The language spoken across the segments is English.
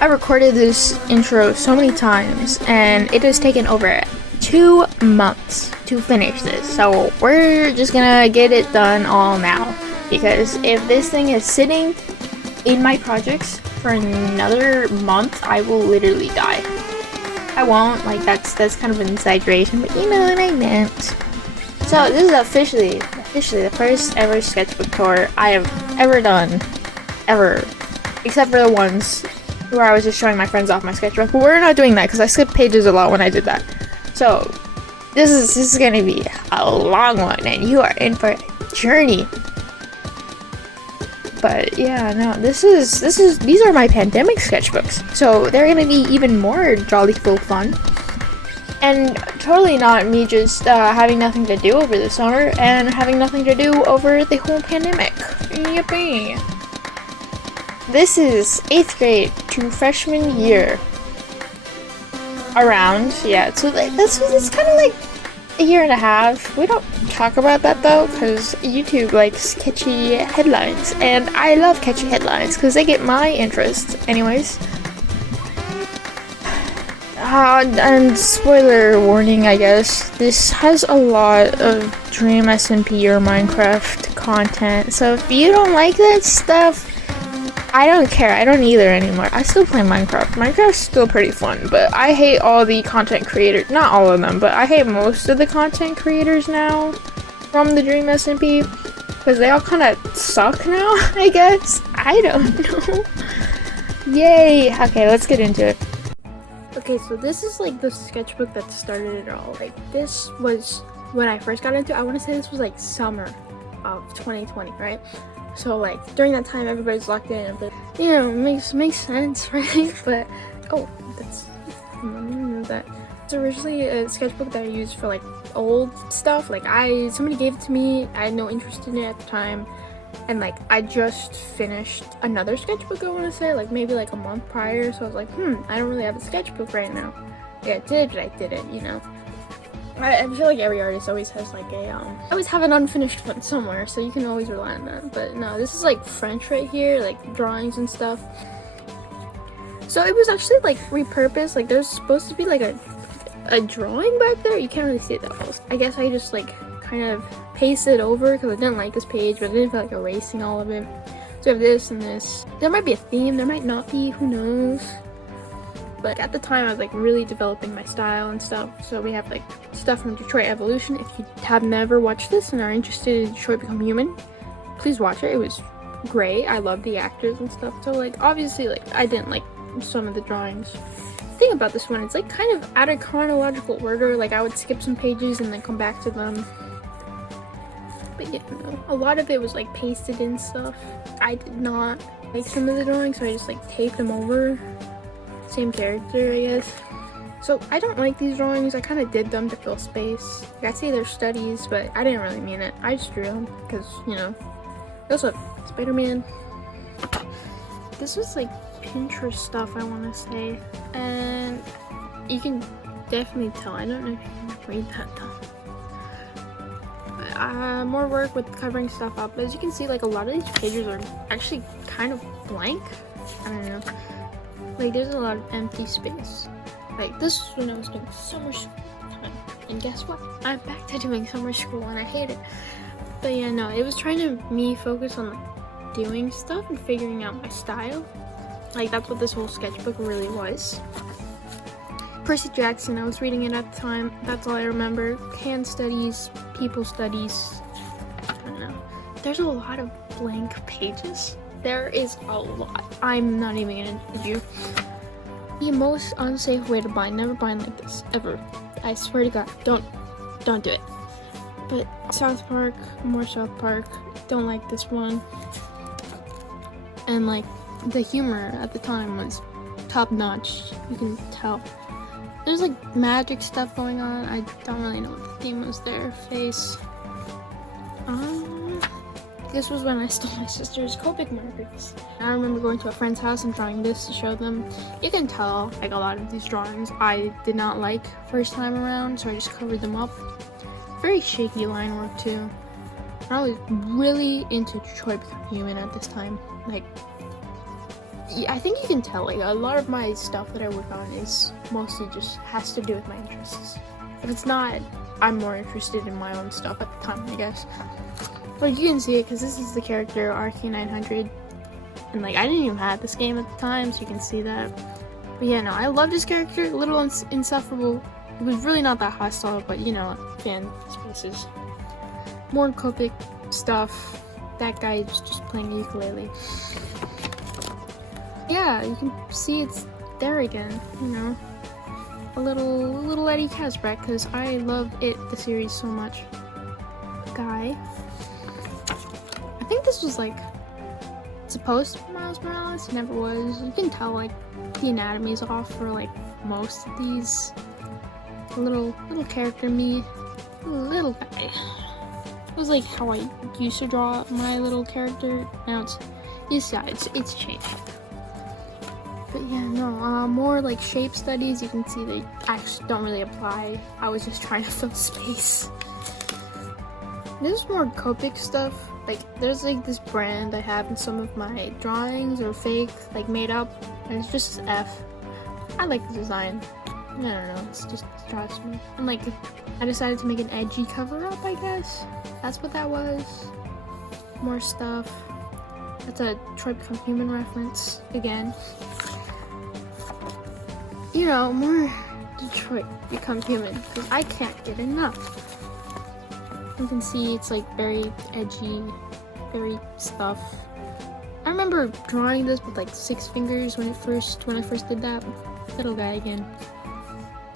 I recorded this intro so many times and it has taken over 2 months to finish this, so we're just gonna get it done all now, because if this thing is sitting in my projects for another month, I will literally die. I won't, like, that's kind of an exaggeration, but you know what I meant. So this is officially the first ever sketchbook tour I have ever done, ever, except for the ones where I was just showing my friends off my sketchbook. But we're not doing that because I skipped pages a lot when I did that. So this is gonna be a long one, and you are in for a journey. But yeah, no, these are my pandemic sketchbooks, so they're gonna be even more jolly full fun. And totally not me just having nothing to do over the summer and having nothing to do over the whole pandemic. Yippee! This is 8th grade to freshman year. Around, yeah, so it's kind of like a year and a half. We don't talk about that though, because YouTube likes catchy headlines, and I love catchy headlines because they get my interest anyways. And spoiler warning, I guess, this has a lot of DreamSMP or Minecraft content, so if you don't like that stuff, I don't care. I don't either anymore. I still play Minecraft. Minecraft's still pretty fun, but I hate all the content creators. Not all of them, but I hate most of the content creators now from the DreamSMP, because they all kind of suck now, I guess. I don't know. Yay! Okay, let's get into it. Okay, so this is like the sketchbook that started it all. Like, this was when I first got into it. I want to say this was like summer of 2020, right? So like during that time, everybody's locked in, but you know, makes sense, right? But oh, that's, I remember that. It's originally a sketchbook that I used for like old stuff. Like somebody gave it to me. I had no interest in it at the time, and like I just finished another sketchbook, I want to say, like maybe like a month prior. So I was like, I don't really have a sketchbook right now. Yeah, I did, but I didn't, you know. I feel like every artist always has like always have an unfinished one somewhere, so you can always rely on that. But no, this is like French right here, like drawings and stuff. So it was actually like repurposed. Like there's supposed to be like a drawing back there. You can't really see it that close. I guess I just like kind of pasted it over because I didn't like this page, but I didn't feel like erasing all of it. So we have this and this. There might be a theme, there might not be, who knows. But at the time I was like really developing my style and stuff. So we have like stuff from Detroit Evolution. If you have never watched this and are interested in Detroit Become Human, please watch it. It was great. I love the actors and stuff. So like obviously like I didn't like some of the drawings. The thing about this one, it's like kind of out of chronological order. Like I would skip some pages and then come back to them. But yeah, no, a lot of it was like pasted in stuff. I did not like some of the drawings, so I just like taped them over. Same character, I guess. So I don't like these drawings. I kind of did them to fill space. Like I say they're studies, but I didn't really mean it. I just drew them because, you know. Also, Spider-Man. This was like Pinterest stuff, I want to say. And you can definitely tell. I don't know if you can read that though. But, more work with covering stuff up. As you can see, like a lot of these pages are actually kind of blank. I don't know. Like there's a lot of empty space. Like this was when I was doing summer school time, and guess what? I'm back to doing summer school and I hate it. But yeah, no, it was trying to me focus on like doing stuff and figuring out my style. Like that's what this whole sketchbook really was. Percy Jackson, I was reading it at the time. That's all I remember. Hand studies, people studies. I don't know. There's a lot of blank pages. There is a lot. I'm not even gonna do. The most unsafe way to bind. Never bind like this, ever. I swear to God, don't do it. But South Park, more South Park. Don't like this one. And like the humor at the time was top notch. You can tell. There's like magic stuff going on. I don't really know what the theme was there. Face. This was when I stole my sister's Copic markers. I remember going to a friend's house and drawing this to show them. You can tell, like a lot of these drawings I did not like first time around, so I just covered them up. Very shaky line work too. I was really into Detroit Become Human at this time. Like, I think you can tell, like, a lot of my stuff that I work on is mostly just has to do with my interests. If it's not, I'm more interested in my own stuff at the time, I guess. But you can see it because this is the character RK900, and like I didn't even have this game at the time, so you can see that. But yeah, no, I love this character. A little insufferable. It was really not that hostile, but you know, fan spaces. More Kofi stuff. That guy is just playing ukulele. Yeah, you can see it's there again. You know, a little Eddie Casbrack, because I love the series so much. Guy. I think this was like supposed to be Miles Morales. It never was. You can tell like the anatomy's off for like most of these. Little character me, little guy. It was like how I used to draw my little character. Now it's changed. But yeah, no, more like shape studies. You can see they actually don't really apply. I was just trying to fill space. This is more Copic stuff. Like, there's like this brand I have in some of my drawings or fake, like made up, and it's just F. I like the design. I don't know, it's just drives me. And like, I decided to make an edgy cover up, I guess. That's what that was. More stuff. That's a Detroit Become Human reference again. You know, more Detroit Become Human, because I can't get enough. You can see it's like very edgy, very stuff. I remember drawing this with like 6 fingers when I first did that. Little guy again.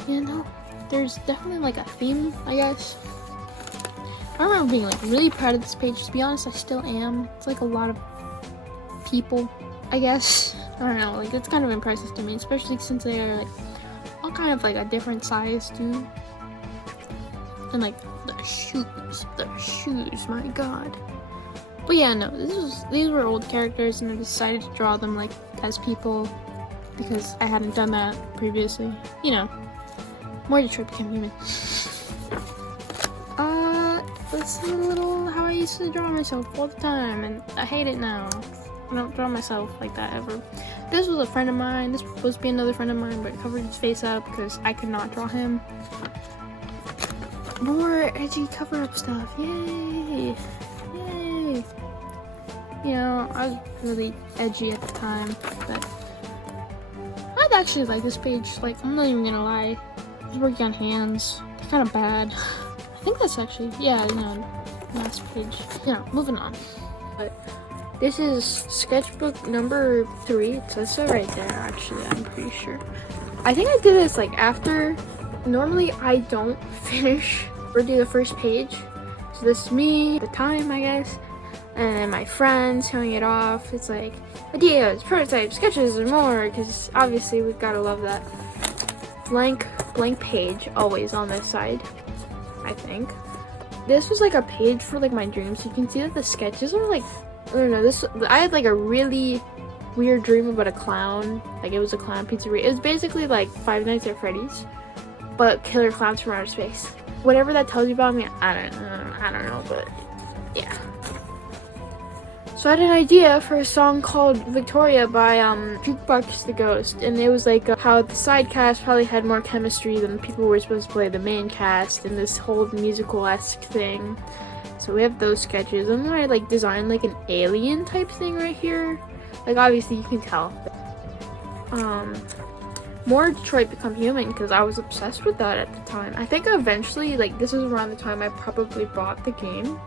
You know, there's definitely like a theme, I guess. I remember being like really proud of this page. To be honest, I still am. It's like a lot of people, I guess. I don't know, like it's kind of impressive to me, especially since they are like all kind of like a different size too. And like the shoes, my god. But yeah, no, these were old characters, and I decided to draw them like as people because I hadn't done that previously. You know, more Detroit Become Human. Let's see a little how I used to draw myself all the time, and I hate it now. I don't draw myself like that ever. This was a friend of mine. This was supposed to be another friend of mine, but I covered his face up because I could not draw him. More edgy cover-up stuff. Yay! Yay! You know, I was really edgy at the time, but I'd actually like this page. Like, I'm not even gonna lie. I was working on hands. They're kind of bad. I think that's actually, yeah, you know, last page. You know, moving on. But this is sketchbook number 3. It says so right there, actually, I'm pretty sure. I think I did this like after. Normally I don't finish or do the first page. So this is me at the time, I guess. And then my friends showing it off. It's like ideas, prototypes, sketches, and more. Because obviously we've got to love that. Blank page always on this side, I think. This was like a page for like my dreams. You can see that the sketches are like, I don't know, I had like a really weird dream about a clown. Like it was a clown pizzeria. It was basically like Five Nights at Freddy's, but killer clowns from outer space. Whatever that tells you about me, I don't know, but yeah. So I had an idea for a song called Victoria by Jukebox the Ghost, and it was like how the side cast probably had more chemistry than the people who were supposed to play the main cast, and this whole musical-esque thing. So we have those sketches, and then I like designed like an alien type thing right here. Like obviously you can tell. More Detroit Become Human, because I was obsessed with that at the time. I think eventually, like this was around the time I probably bought the game.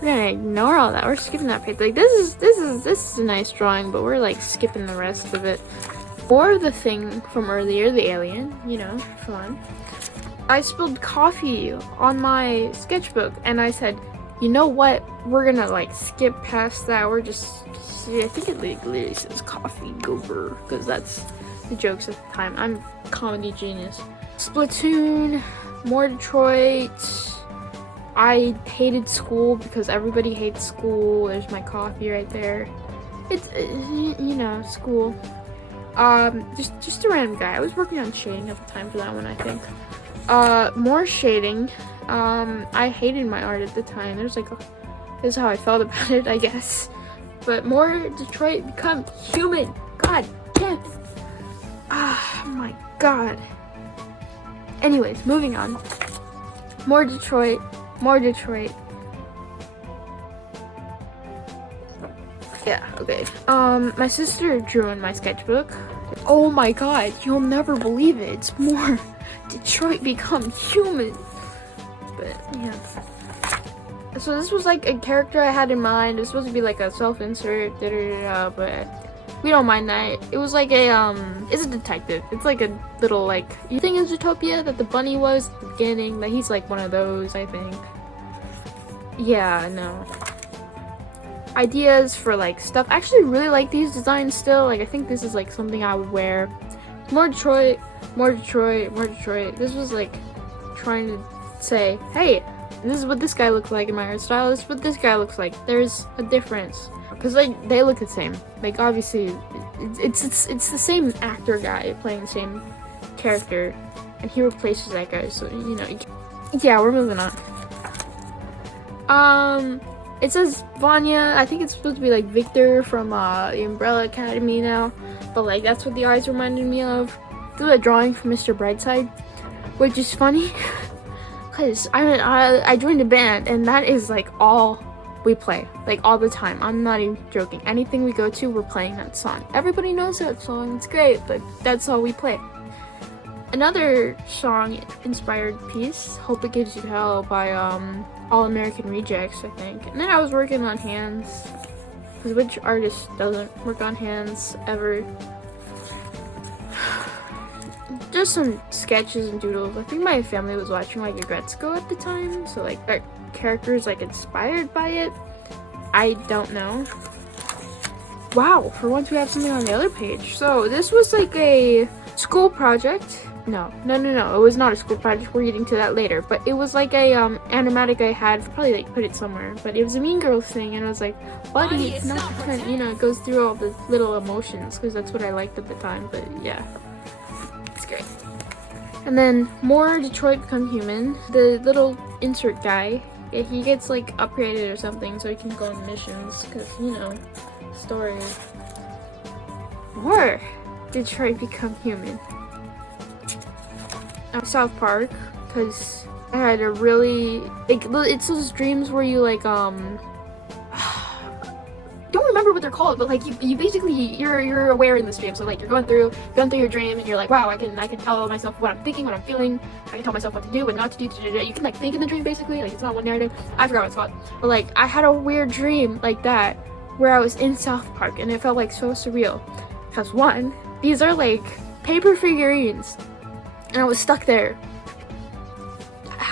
We're gonna ignore all that. We're skipping that page. Like this is a nice drawing, but we're like skipping the rest of it. More of the thing from earlier, the alien, you know, fun. I spilled coffee on my sketchbook, and I said, you know what? We're gonna like skip past that. We're just, I think it literally says coffee goober, because that's the jokes at the time. I'm a comedy genius. Splatoon, more Detroit. I hated school because everybody hates school. There's my coffee right there. It's, you know, school. Just a random guy. I was working on shading at the time for that one, I think. More shading. I hated my art at the time. There's like, this is how I felt about it, I guess. but more Detroit become human. God damn it. Ah, my god. Anyways, moving on. More Detroit. More Detroit. Yeah, okay. My sister drew in my sketchbook. Oh my god, you'll never believe it. It's more Detroit become human. But, yeah. So this was like a character I had in mind. It's supposed to be like a self-insert, but we don't mind that. It was like a, it's a detective. It's like a little, like, you think in Zootopia that the bunny was at the beginning? That he's like one of those, I think. Yeah, no. Ideas for like stuff. I actually really like these designs still. Like, I think this is like something I would wear. More Detroit, more Detroit, more Detroit. This was like trying to say, hey, this is what this guy looks like in my art style. This is what this guy looks like. There's a difference. Because like they look the same. Like obviously it's the same actor guy playing the same character, and he replaces that guy. So you know, yeah, we're moving on. It says Vanya. I think it's supposed to be like Victor from the Umbrella Academy now, but like that's what the eyes reminded me of. This is a drawing from Mr. Brightside, which is funny because I joined a band, and that is like all we play, like all the time. I'm not even joking. Anything we go to, we're playing that song. Everybody knows that song. It's great, but that's all we play. Another song inspired piece, Hope It Gives You Hell by All American Rejects, I think. And then I was working on hands, because which artist doesn't work on hands ever? Just some sketches and doodles. I think my family was watching like Agretzko at the time, so like that character is like inspired by it. I don't know. Wow, for once we have something on the other page. So this was like a school project. No, it was not a school project. We're getting to that later. But it was like a animatic I had. Probably like put it somewhere. But it was a Mean Girls thing, and I was like, buddy, it's not different. You know, it goes through all the little emotions because that's what I liked at the time. But yeah, it's great. And then more Detroit Become Human. The little insert guy, he gets like upgraded or something so he can go on missions. Because you know, story. More Detroit Become Human. South Park, because I had a really like, it's those dreams where you like don't remember what they're called, but like you basically you're aware in this dream. So like you're going through your dream and you're like, wow, I can tell myself what I'm thinking, what I'm feeling. I can tell myself what to do, what not to do. You can like think in the dream basically. Like it's not one narrative. I forgot what it's called, but like I had a weird dream like that where I was in South Park and it felt like so surreal. Because one, these are like paper figurines. And I was stuck there.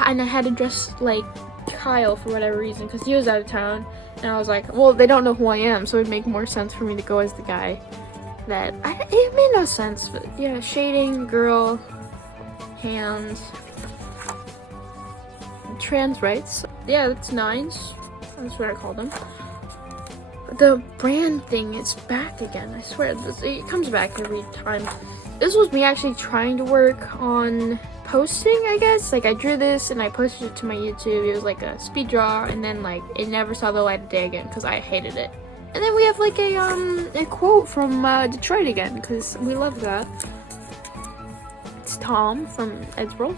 And I had to dress like Kyle for whatever reason because he was out of town. And I was like, well, they don't know who I am, so it would make more sense for me to go as the guy. It made no sense. But yeah, shading, girl, hands, trans rights. Yeah, that's nines. That's what I call them. The brand thing is back again. I swear, it comes back every time. This was me actually trying to work on posting, I guess. Like I drew this and I posted it to my YouTube. It was like a speed draw, and then like it never saw the light of day again because I hated it. And then we have like a quote from Detroit again because we love that. It's Tom from Ed's World.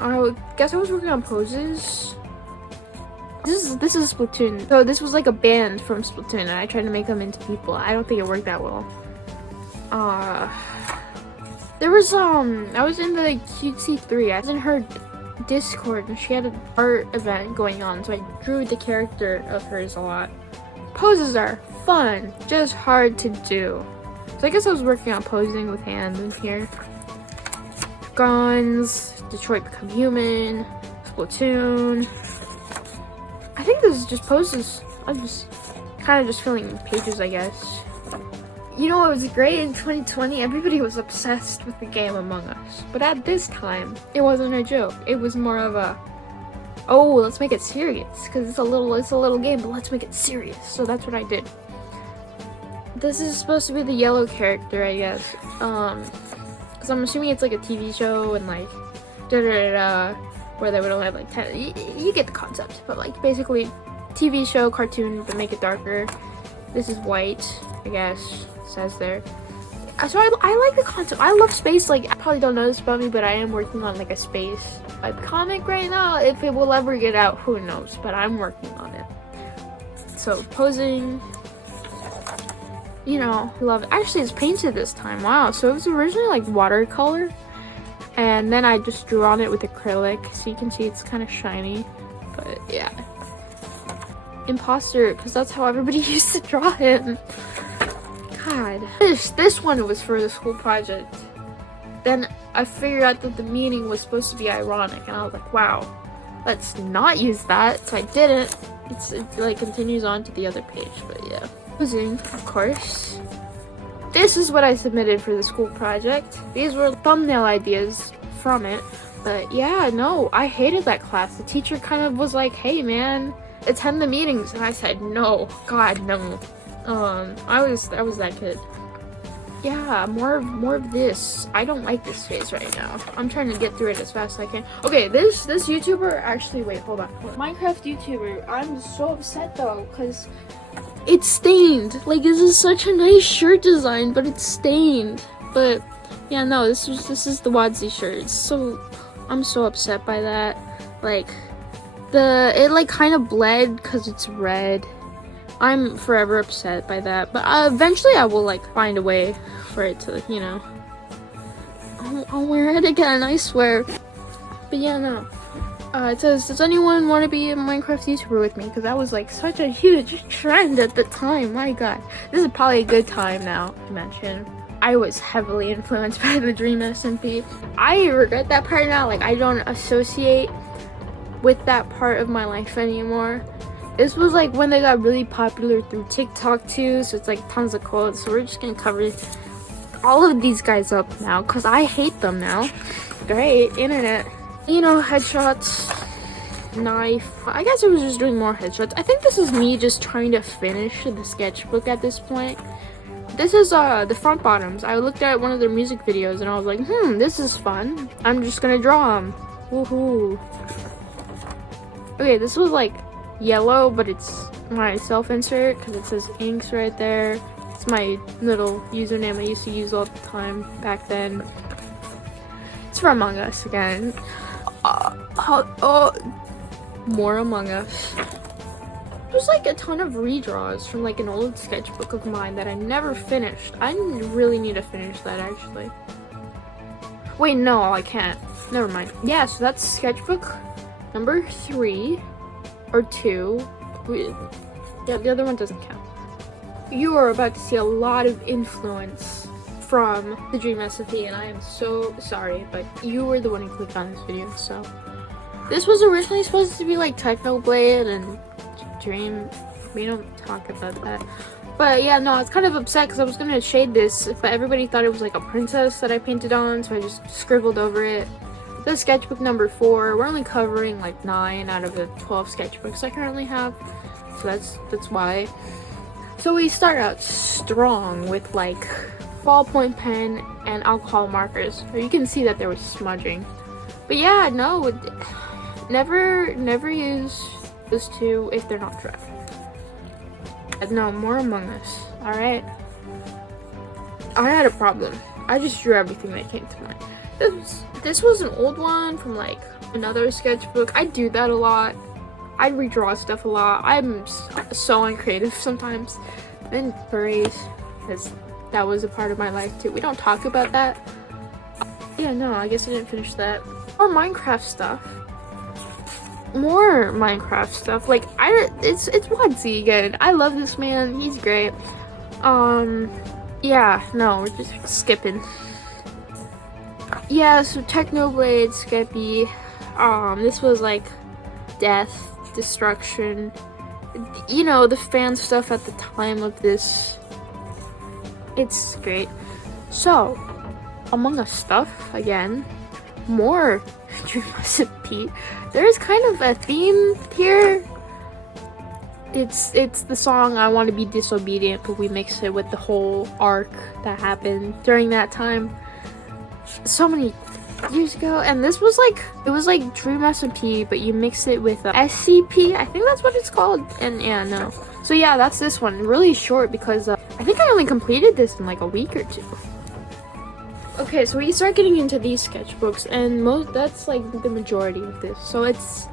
I guess I was working on poses. This is Splatoon. So this was like a band from Splatoon, and I tried to make them into people. I don't think it worked that well. There was I was in the QC3. I was in her Discord and she had an art event going on, so I drew the character of hers a lot. Poses are fun, just hard to do. So I guess I was working on posing with hands in here. Guns, Detroit Become Human, Splatoon. I think this is just poses. I was just kind of just filling pages, I guess. You know what was great in 2020? Everybody was obsessed with the game Among Us. But at this time, it wasn't a joke. It was more of a, oh, let's make it serious. Because it's a little game, but let's make it serious. So that's what I did. This is supposed to be the yellow character, I guess. Because I'm assuming it's like a TV show and like, where they would only have like 10. You get the concept. But like, basically, TV show, cartoon, but make it darker. This is white, I guess, it says there. So I like the concept. I love space. Like, I probably don't know this about me, but I am working on like a space comic right now. If it will ever get out, who knows, but I'm working on it. So posing, you know, love it. Actually, it's painted this time. Wow. So it was originally like watercolor, and then I just drew on it with acrylic, so you can see it's kind of shiny. But yeah, imposter, because that's how everybody used to draw him. God, this one was for the school project. Then I figured out that the meaning was supposed to be ironic, and I was like, wow, let's not use that. So I didn't. It like continues on to the other page, but yeah. Posing, of course. This is what I submitted for the school project. These were thumbnail ideas from it. But yeah, no, I hated that class. The teacher kind of was like, hey man, attend the meetings, and I said no. God, no. I was that kid. Yeah, more of this. I don't like this face right now. I'm trying to get through it as fast as I can. Okay, this YouTuber actually, wait, hold on. Minecraft YouTuber. I'm so upset though, cause it's stained. Like, this is such a nice shirt design, but it's stained. But yeah, no, this is the Wadsy shirt. So I'm so upset by that. Like, it like kind of bled cause it's red. I'm forever upset by that, but eventually I will like find a way for it to, you know, I'll wear it again, I swear. But yeah, no. It says, does anyone want to be a Minecraft YouTuber with me? Because that was like such a huge trend at the time. My god, this is probably a good time now to mention. I was heavily influenced by the DreamSMP. I regret that part now. Like, I don't associate with that part of my life anymore. This was like when they got really popular through TikTok too, so it's like tons of quotes. So we're just gonna cover all of these guys up now, because I hate them now. Great, internet. You know, headshots, knife. I guess I was just doing more headshots. I think this is me just trying to finish the sketchbook at this point. This is the front bottoms. I looked at one of their music videos and I was like, this is fun. I'm just gonna draw them. Woohoo. Okay, this was like yellow, but it's my self-insert because it says inks right there. It's my little username I used to use all the time back then. It's for Among Us again. More Among Us. There's like a ton of redraws from like an old sketchbook of mine that I never finished. I really need to finish that actually. Wait, no, I can't. Never mind. Yeah, so that's sketchbook number 3 or 2. Yeah, the other one doesn't count. You are about to see a lot of influence from the DreamSMP, and I am so sorry, but you were the one who clicked on this video. So this was originally supposed to be like Technoblade and Dream. We don't talk about that, but yeah, no, I was kind of upset because I was gonna shade this, but everybody thought it was like a princess that I painted on, so I just scribbled over it. This sketchbook number 4. We're only covering like 9 out of the 12 sketchbooks I currently have, so that's why. So we start out strong with like ballpoint pen and alcohol markers. So you can see that there was smudging. But yeah, no, never use those two if they're not dry. No, more Among Us. Alright. I had a problem. I just drew everything that came to mind. This was an old one from like another sketchbook. I do that a lot. I redraw stuff a lot. I'm so uncreative sometimes. And furries, because that was a part of my life too. We don't talk about that. Yeah, no, I guess I didn't finish that. More Minecraft stuff. More Minecraft stuff. Like, it's Wadsy again. I love this man. He's great. Yeah, no, we're just skipping. Yeah, so Technoblade, Skeppy. This was like death, destruction. You know, the fan stuff at the time of this. It's great. So, Among Us stuff again. More DreamSMP. There's kind of a theme here. It's the song I Want to Be Disobedient, but we mix it with the whole arc that happened during that time. So many years ago, and this was like, it was like DreamSMP, but you mix it with SCP, I think that's what it's called. And yeah, no, so yeah, that's this one. Really short because I think I only completed this in like a week or two. Okay, so we start getting into these sketchbooks, and that's like the majority of this. So it's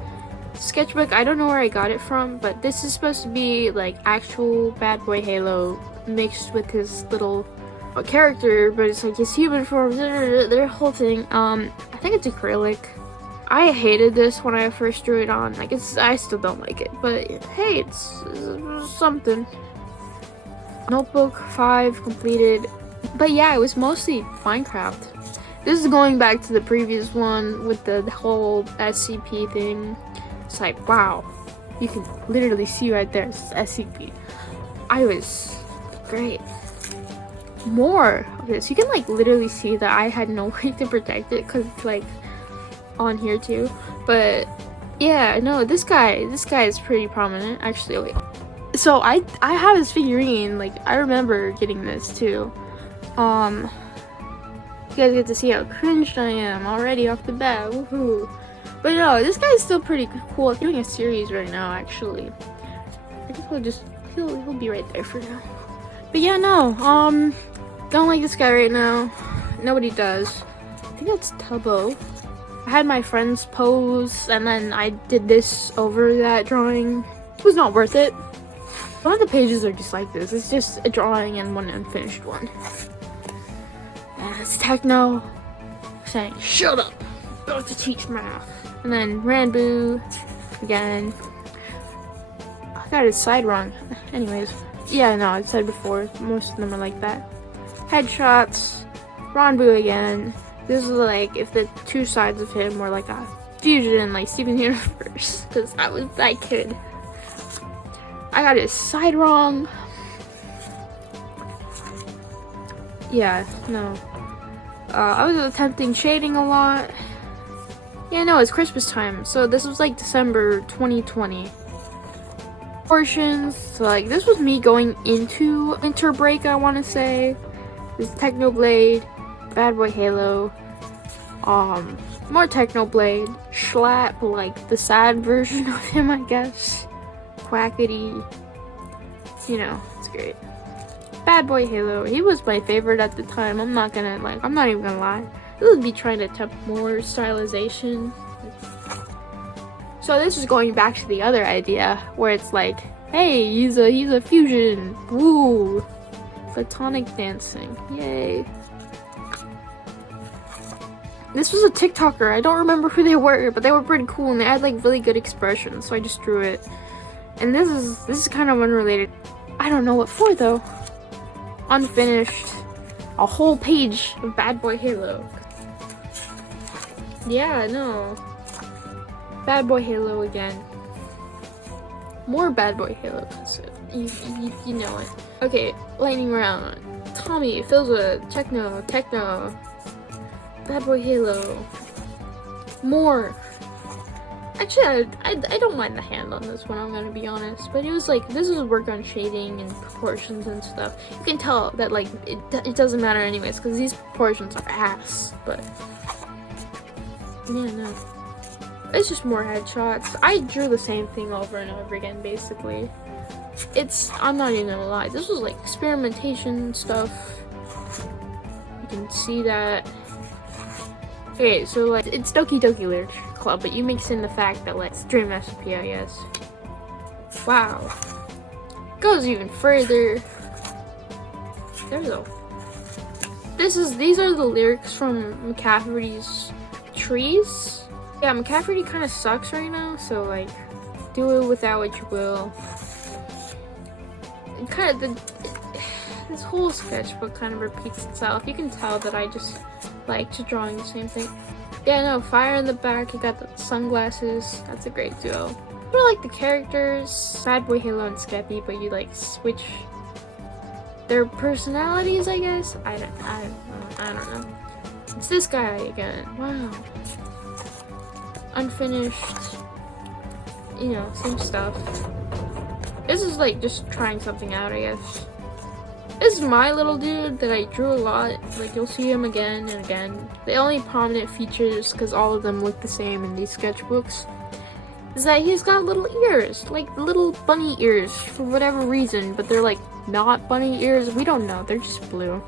Sketchbook. I don't know where I got it from, but this is supposed to be like actual Bad Boy Halo mixed with his little character, but it's like his human form, their whole thing. I think it's acrylic. I hated this when I first drew it on. Like, I still don't like it, but hey, it's something. Notebook 5 completed. But yeah, it was mostly Minecraft. This is going back to the previous one with the whole SCP thing. It's like, wow, you can literally see right there, it's SCP. I was great. More of this. You can like literally see that I had no way to protect it because it's like on here too. But yeah, no, this guy is pretty prominent. Actually, wait. So I have his figurine. Like, I remember getting this too. You guys get to see how cringed I am already off the bat. Woohoo! But no, this guy's still pretty cool. I'm doing a series right now, actually. I guess he'll be right there for now. But yeah, no, don't like this guy right now. Nobody does. I think that's Tubbo. I had my friends pose, and then I did this over that drawing. It was not worth it. One of the pages are just like this. It's just a drawing and one unfinished one. And it's Techno saying, "Shut up! I'm about to teach math." And then Ranboo again. I got his side wrong. Anyways, yeah, no, I said before, most of them are like that. Headshots, Ranboo again. This is like if the two sides of him were like a fusion, like Steven Universe, because I was that kid. I got his side wrong. Yeah, no. I was attempting shading a lot. Yeah, no, it's Christmas time, so this was like December 2020. Portions, so like this was me going into winter break, I want to say. This is Technoblade, Bad Boy Halo, more Technoblade, Schlapp, like the sad version of him, I guess. Quackity, you know, it's great. Bad Boy Halo, he was my favorite at the time. I'm not even gonna lie. This would be trying to attempt more stylization. So this is going back to the other idea where it's like, hey, he's a fusion. Woo! Photonic dancing. Yay. This was a TikToker. I don't remember who they were, but they were pretty cool and they had like really good expressions, so I just drew it. And this is kind of unrelated. I don't know what for though. Unfinished. A whole page of Bad Boy Halo. Yeah, no. Bad Boy Halo again. More Bad Boy Halo. You know it. Okay, lightning round. Tommy, Philza, Techno. Bad Boy Halo. More. Actually, I don't mind the hand on this one, I'm gonna be honest. But it was like, this is work on shading and proportions and stuff. You can tell that like, it doesn't matter anyways, because these proportions are ass. But, yeah, no. It's just more headshots. I drew the same thing over and over again, basically. I'm not even gonna lie, this was like experimentation stuff. You can see that. Okay, so like, it's Doki Doki Literature Club, but you mix in the fact that like, it's DreamSMP, I guess. Wow. Goes even further. There we go. These are the lyrics from McCafferty's Trees. Yeah, McCafferty kind of sucks right now, so like, do it without what you will. This whole sketchbook kind of repeats itself. You can tell that I just like to drawing the same thing. Yeah, no, fire in the back. You got the sunglasses. That's a great duo. I really like the characters, Bad Boy Halo and Skeppy, but you like switch their personalities, I guess. I don't know. It's this guy again. Wow. Unfinished. You know, same stuff. This is like just trying something out, I guess. This is my little dude that I drew a lot. Like, you'll see him again and again. The only prominent features, because all of them look the same in these sketchbooks, is that he's got little ears, like little bunny ears for whatever reason, but they're like not bunny ears. We don't know. They're just blue.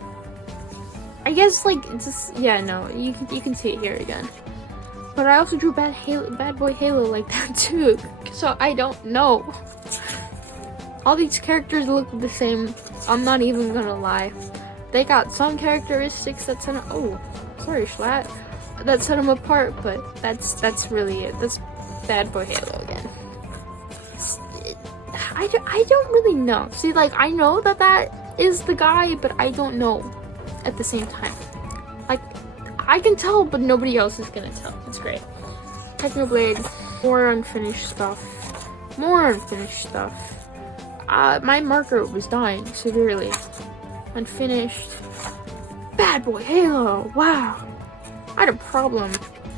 I guess like it's just, yeah, no, you can see it here again. But I also drew Bad Boy Halo like that too. So I don't know. All these characters look the same. I'm not even gonna lie. They got some characteristics that set them, oh, sorry, Schlatt, that set them apart, but that's really it. That's Bad Boy Halo again. I don't really know. See, like, I know that is the guy, but I don't know at the same time. Like, I can tell, but nobody else is gonna tell. It's great. Technoblade, more unfinished stuff. More unfinished stuff. My marker was dying severely. Unfinished. Bad Boy Halo, wow. I had a problem.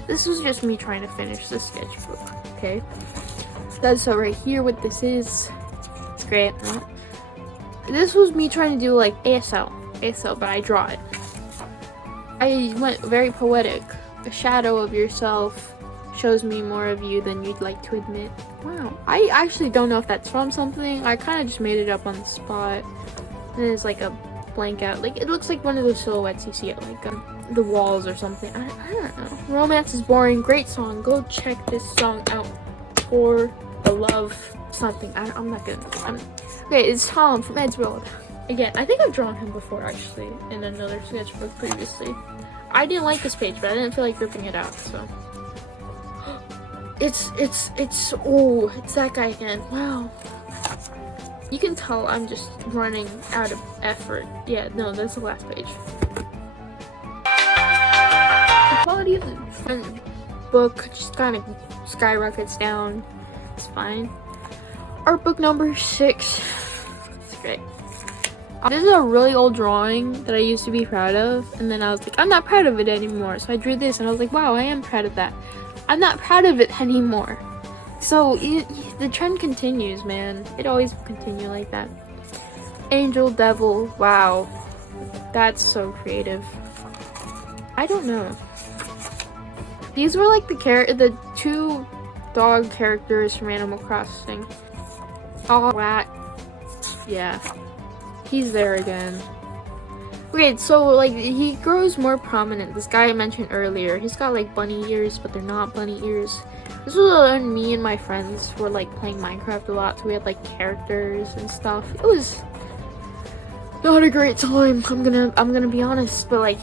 This was just me trying to finish the sketchbook, okay? That's so right here what this is. It's great. This was me trying to do like ASL, but I draw it. I went very poetic. A shadow of yourself shows me more of you than you'd like to admit. Wow. I actually don't know if that's from something. I kind of just made it up on the spot. And there's like a blank out. Like, it looks like one of those silhouettes you see at like the walls or something. I don't know. Romance is boring. Great song. Go check this song out. For the love something. I'm not gonna. Okay, it's Tom from Ed's World. Again, I think I've drawn him before actually in another sketchbook previously. I didn't like this page, but I didn't feel like ripping it out, so. It's that guy again. Wow. You can tell I'm just running out of effort. Yeah, no, that's the last page. The quality of the front book just kind of skyrockets down. It's fine. Art book number 6. It's great. This is a really old drawing that I used to be proud of, and then I was like, I'm not proud of it anymore. So I drew this, and I was like, wow, I am proud of that. I'm not proud of it anymore. So the trend continues, man. It always will continue like that. Angel, Devil, wow. That's so creative. I don't know. These were like the 2 dog characters from Animal Crossing. Oh, rat. Yeah. He's there again. Okay, so like he grows more prominent. This guy I mentioned earlier, he's got like bunny ears, but they're not bunny ears. This was when me and my friends were like playing Minecraft a lot, so we had like characters and stuff. It was not a great time. I'm gonna be honest, but like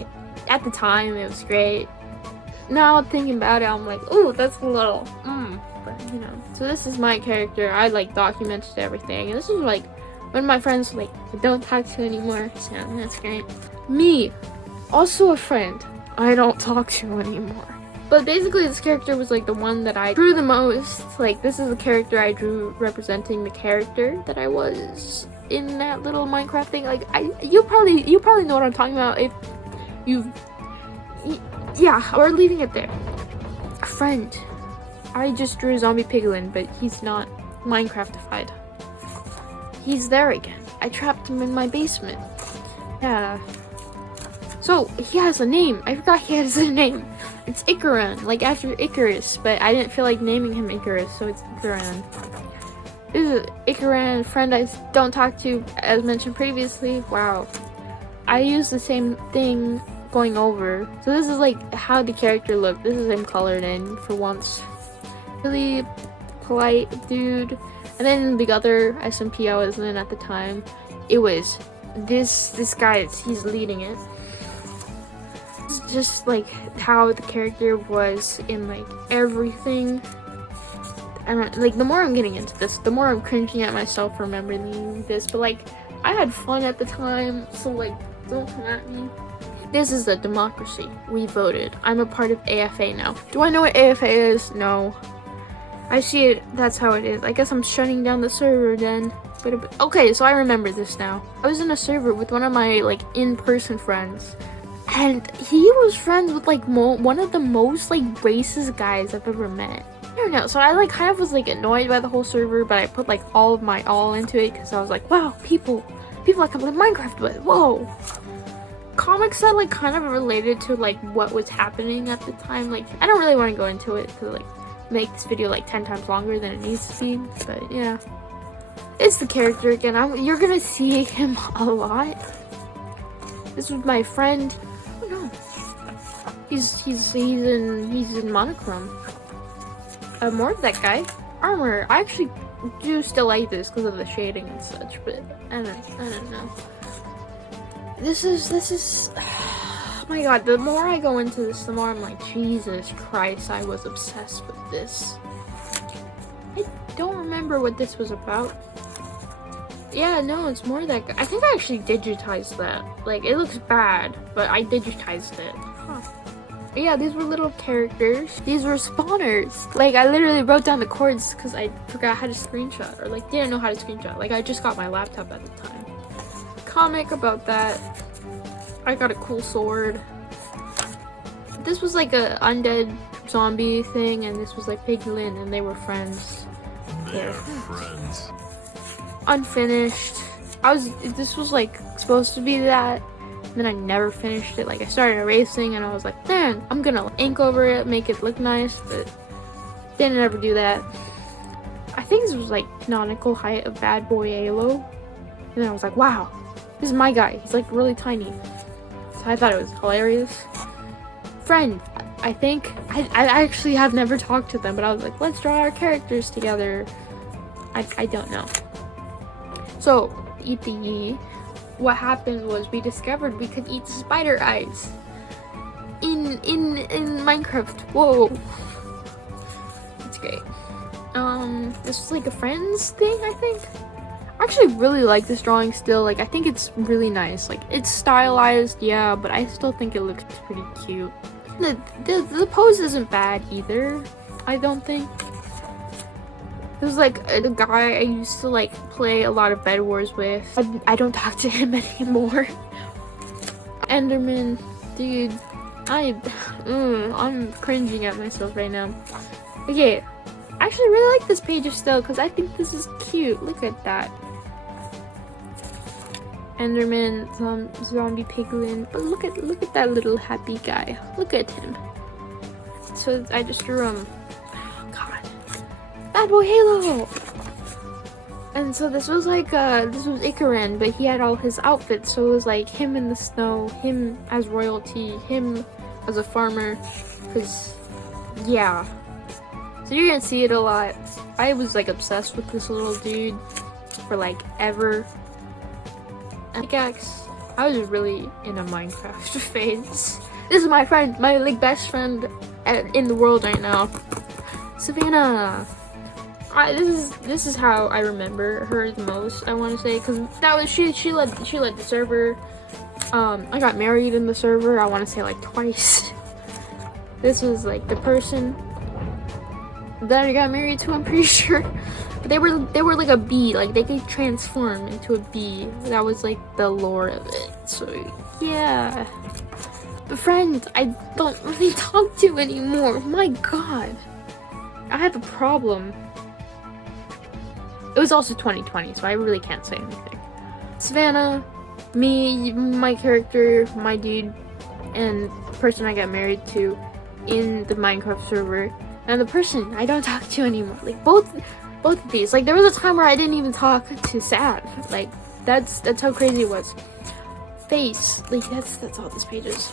at the time it was great. Now thinking about it, I'm like, oh, that's a little, but you know. So this is my character. I like documented everything, and this is like when my friends were like, I don't talk to anymore. So that's great. Me, also a friend I don't talk to anymore. But basically this character was like the one that I drew the most. Like, this is the character I drew representing the character that I was in that little Minecraft thing. Like, you probably know what I'm talking about if you've, yeah, we're leaving it there. A friend. I just drew a zombie piglin, but he's not Minecraftified. He's there again. I trapped him in my basement. Yeah. So, he has a name. I forgot he has a name. It's Icaran, like after Icarus, but I didn't feel like naming him Icarus, so it's Icaran. This is Icaran, friend I don't talk to, as mentioned previously. Wow. I use the same thing going over. So this is like how the character looked. This is him colored in for once. Really polite dude. And then the other SMP I was in at the time, it was this guy, he's leading it. It's just like how the character was in like everything. And like the more I'm getting into this, the more I'm cringing at myself for remembering this. But like, I had fun at the time, so like, don't come at me. This is a democracy. We voted. I'm a part of AFA now. Do I know what AFA is? No. I see it, that's how it is. I guess I'm shutting down the server then. But okay, so I remember this now. I was in a server with one of my like in-person friends, and he was friends with like one of the most like racist guys I've ever met. I don't know, so I like kind of was like annoyed by the whole server, but I put like all of my all into it because I was like, wow, people people I can play Minecraft with. Whoa. Comics that like kind of related to like what was happening at the time. Like I don't really want to go into it to like make this video like 10 times longer than it needs to be, but yeah, it's the character again. You're gonna see him a lot. This was my friend. Oh no, he's in monochrome. More of that guy. Armor. I actually do still like this because of the shading and such, but I don't know. This is oh my god, the more I go into this, the more I'm like, Jesus Christ, I was obsessed with this. I don't remember what this was about. Yeah, no, it's more that I think I actually digitized that. Like, it looks bad, but I digitized it. Huh. Yeah, these were little characters. These were spawners. Like, I literally wrote down the codes because I forgot how to screenshot, or like didn't know how to screenshot. Like, I just got my laptop at the time. Comic about that. I got a cool sword. This was like a undead zombie thing, and this was like Piglin, and they were friends. They're friends. Unfinished. This was like supposed to be that, and then I never finished it. Like I started erasing, and I was like, man, I'm gonna ink over it, make it look nice, but didn't ever do that. I think this was like canonical height of Bad Boy Halo, and then I was like, wow, this is my guy. He's like really tiny. So I thought it was hilarious. Friend, I think I actually have never talked to them, but I was like, let's draw our characters together. I don't know. So what happened was we discovered we could eat spider eyes in Minecraft. Whoa, it's great. This was like a friends thing, I think. I actually really like this drawing still. Like, I think it's really nice. Like, it's stylized, yeah, but I still think it looks pretty cute. The pose isn't bad either, I don't think. It was like the guy I used to like play a lot of Bed Wars with. I don't talk to him anymore. Enderman, dude, I'm cringing at myself right now. Okay, I actually really like this page still because I think this is cute. Look at that. Enderman, zombie piglin, but look at that little happy guy. Look at him. So I just drew him. Oh god, Bad Boy Halo. And so this was like this was Ikarin, but he had all his outfits. So it was like him in the snow, him as royalty, him as a farmer. Cause yeah. So you're gonna see it a lot. I was like obsessed with this little dude for like ever. Pickaxe. I was really in a Minecraft phase. This is my friend, my like best friend in the world right now, Savannah. This is how I remember her the most. I want to say because that was she led the server. I got married in the server. I want to say like twice. This was like the person that I got married to. I'm pretty sure. But they were like a bee, like they could transform into a bee. That was like the lore of it. So yeah. But friend, I don't really talk to anymore. My god. I have a problem. It was also 2020, so I really can't say anything. Savannah, me, my character, my dude, and the person I got married to in the Minecraft server, and the person I don't talk to anymore. Like both of these. Like there was a time where I didn't even talk to Sad. Like that's how crazy it was. Face. Like that's all this page is.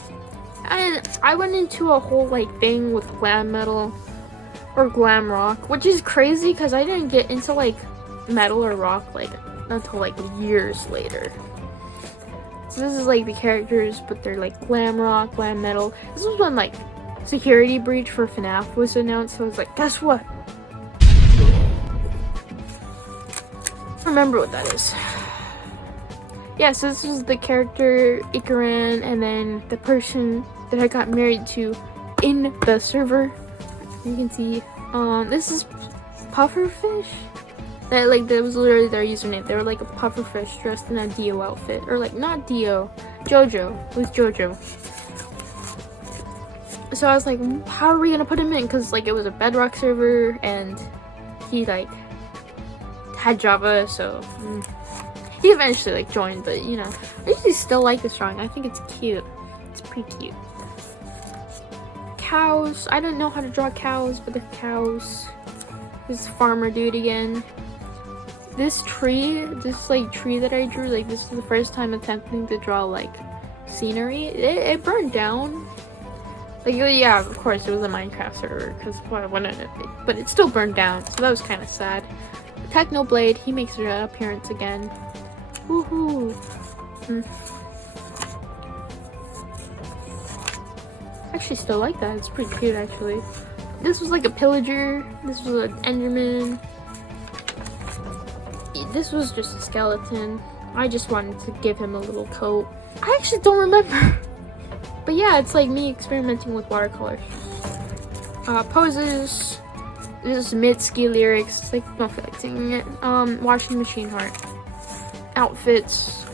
And I went into a whole like thing with glam metal or glam rock, which is crazy because I didn't get into like metal or rock like until like years later. So this is like the characters, but they're like glam rock, glam metal. This was when like Security Breach for FNAF was announced, so I was like, guess what? Remember what that is. Yeah, so this is the character Ikarin, and then the person that I got married to in the server. You can see this is Pufferfish. That was literally their username. They were like a pufferfish dressed in a Dio outfit, or like not Dio, Jojo. It was Jojo. So I was like, how are we gonna put him in? Because like it was a Bedrock server, and he like had Java, so He eventually like joined, but you know, I usually still like this drawing. I think it's cute. It's pretty cute. Cows. I don't know how to draw cows, but the cows. This farmer dude again. This tree, this like tree that I drew, like this is the first time attempting to draw like scenery. It burned down. Like, yeah, of course it was a Minecraft server, because but it still burned down, so that was kind of sad. Technoblade, he makes an appearance again. Woohoo! I actually still like that. It's pretty cute, actually. This was like a pillager. This was an enderman. This was just a skeleton. I just wanted to give him a little coat. I actually don't remember. But yeah, it's like me experimenting with watercolor. Poses. This is Mitski lyrics. It's like, I don't feel like singing it. Washing machine heart. Outfits.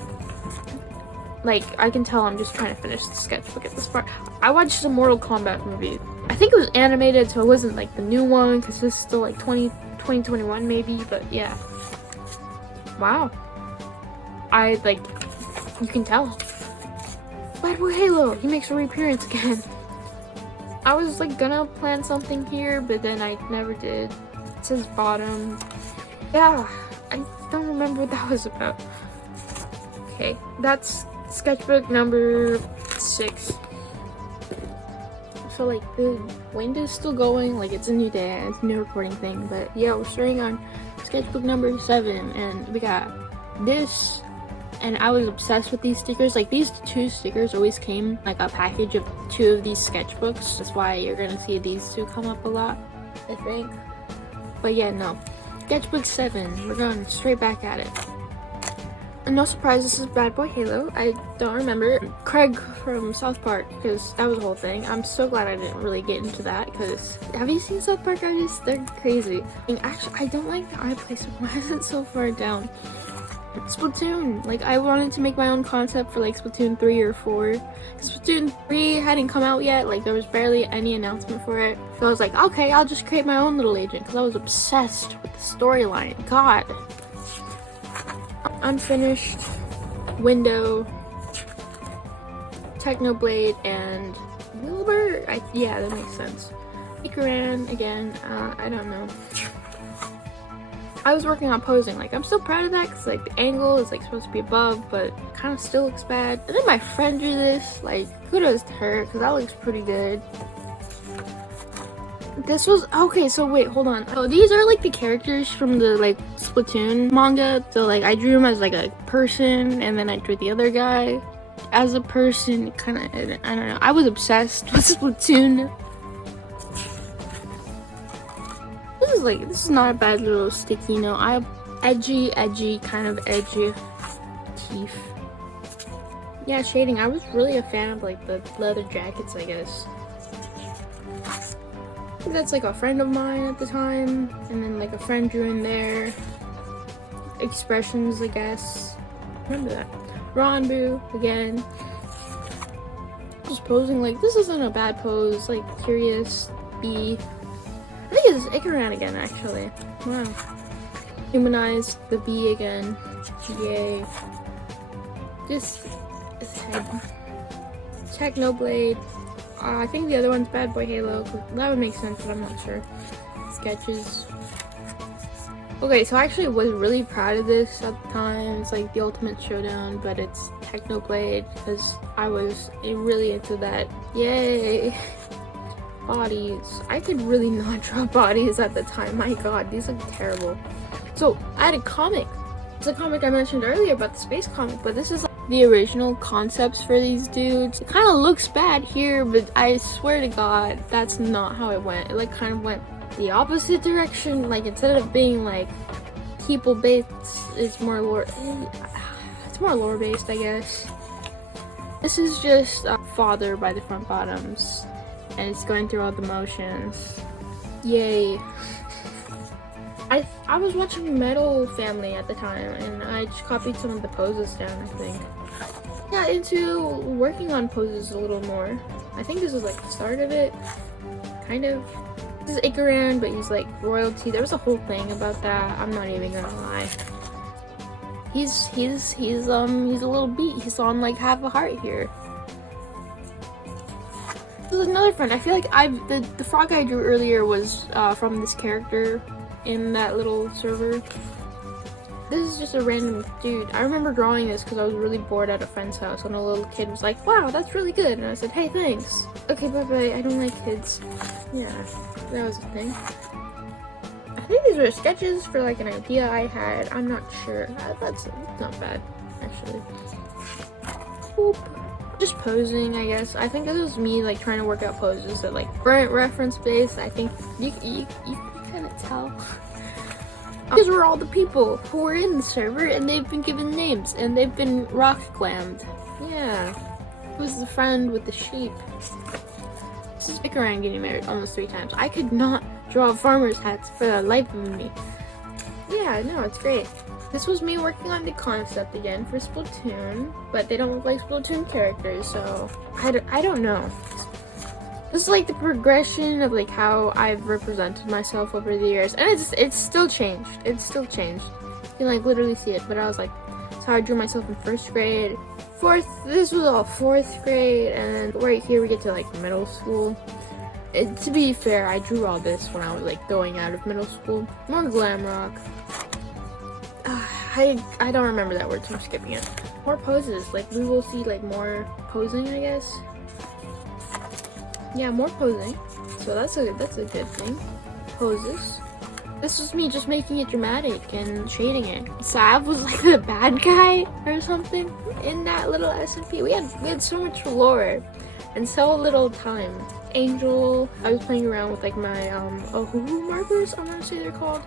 Like, I can tell I'm just trying to finish the sketchbook at this part. I watched the Mortal Kombat movie. I think it was animated, so it wasn't like the new one, because this is still like 2021 maybe, but yeah. Wow. You can tell. Bad Boy Halo, he makes a reappearance again. I was like gonna plan something here, but then I never did. It says bottom. Yeah, I don't remember what that was about. Okay, that's sketchbook number 6. So like the wind is still going, like it's a new day, it's a new recording thing, but yeah, we're starting on sketchbook number 7, and we got this. And I was obsessed with these stickers. Like, these 2 stickers always came like a package of 2 of these sketchbooks. That's why you're gonna see these 2 come up a lot, I think. But yeah, no. Sketchbook 7, we're going straight back at it. And no surprise, this is Bad Boy Halo. I don't remember Craig from South Park, because that was the whole thing. I'm so glad I didn't really get into that, because have you seen South Park artists? They're crazy. And actually, I don't like the eye placement. Why is it so far down? Splatoon, like I wanted to make my own concept for like Splatoon 3 or 4. Splatoon 3 hadn't come out yet, like there was barely any announcement for it. So I was like, okay, I'll just create my own little agent, because I was obsessed with the storyline. God. Unfinished, Window, Technoblade, and Wilbur? Yeah, that makes sense. Ikaran, again, I don't know. I was working on posing, like I'm still proud of that, because like the angle is like supposed to be above, but kind of still looks bad. And then my friend drew this, like kudos to her, because that looks pretty good. This was okay, so wait, hold on. Oh, these are like the characters from the like Splatoon manga. So like I drew him as like a person, and then I drew the other guy as a person. Kind of, I don't know. I was obsessed with Splatoon. This is not a bad little sticky note. I have edgy, kind of edgy teeth. Yeah, shading. I was really a fan of like the leather jackets, I guess. I think that's like a friend of mine at the time, and then like a friend drew in there. Expressions, I guess. Remember that. Ronbu again. Just posing like this isn't a bad pose. Like curious, B. I think it's Ikaran again, actually. Wow. Humanized the bee again. Yay. Just his head. Technoblade. I think the other one's Bad Boy Halo. That would make sense, but I'm not sure. Sketches. Okay, so I actually was really proud of this at the time. It's like the ultimate showdown, but it's Technoblade, because I was really into that. Yay! Bodies. I could really not draw bodies at the time. My god, these look terrible. So I had a comic. It's a comic I mentioned earlier about the space comic, but this is like the original concepts for these dudes. It kind of looks bad here, but I swear to god that's not how it went. It like kind of went the opposite direction. Like instead of being like people based, it's more lore. It's more lore based, I guess. This is just father by the front bottoms. And it's going through all the motions. Yay. I was watching Metal Family at the time, and I just copied some of the poses down, I think. Got into working on poses a little more. I think this was like the start of it. Kind of. This is Ikaran, but he's like royalty. There was a whole thing about that. I'm not even gonna lie. He's a little beat. He's on like half a heart here. This is another friend. I feel like the frog I drew earlier was from this character in that little server. This is just a random dude. I remember drawing this because I was really bored at a friend's house and a little kid was like, wow, that's really good. And I said, hey, thanks. Okay, bye-bye. I don't like kids. Yeah, that was the thing. I think these were sketches for like an idea I had. I'm not sure. That's not bad, actually. Boop. Just posing, I guess. I think this was me like trying to work out poses that like weren't reference based. I think you can kind of tell. These were all the people who were in the server and they've been given names and they've been rock glammed. Yeah. Who's the friend with the sheep? This is Icaran getting married almost 3 times. I could not draw farmer's hats for the life of me. Yeah, no, it's great. This was me working on the concept again for Splatoon, but they don't look like Splatoon characters, so I don't know. This is like the progression of like how I've represented myself over the years, and it's still changed. It's still changed. You can like literally see it, but I was like, so I drew myself in 1st grade, 4th, this was all 4th grade, and then right here we get to like middle school. To be fair, I drew all this when I was like going out of middle school. More glam rock. I don't remember that word, so I'm skipping it. More poses, like we will see like more posing, I guess. Yeah, more posing. So that's a good thing. Poses. This is me just making it dramatic and shading it. Sav was like the bad guy or something in that little SMP. We had so much lore and so little time. Angel. I was playing around with like my Ohuhu markers, I want to say they're called.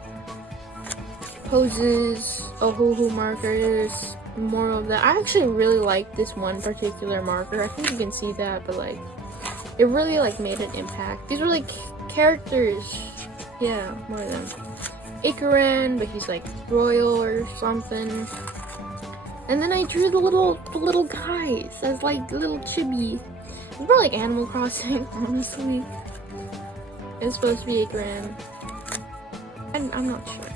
Poses, Ohuhu markers, more of that. I actually really like this one particular marker. I think you can see that, but like it really like made an impact. These were like characters. Yeah, more of them. Icaran, but he's like royal or something. And then I drew the little guys as like little chibi. It's more like Animal Crossing, honestly. It's supposed to be Icaran. I'm not sure.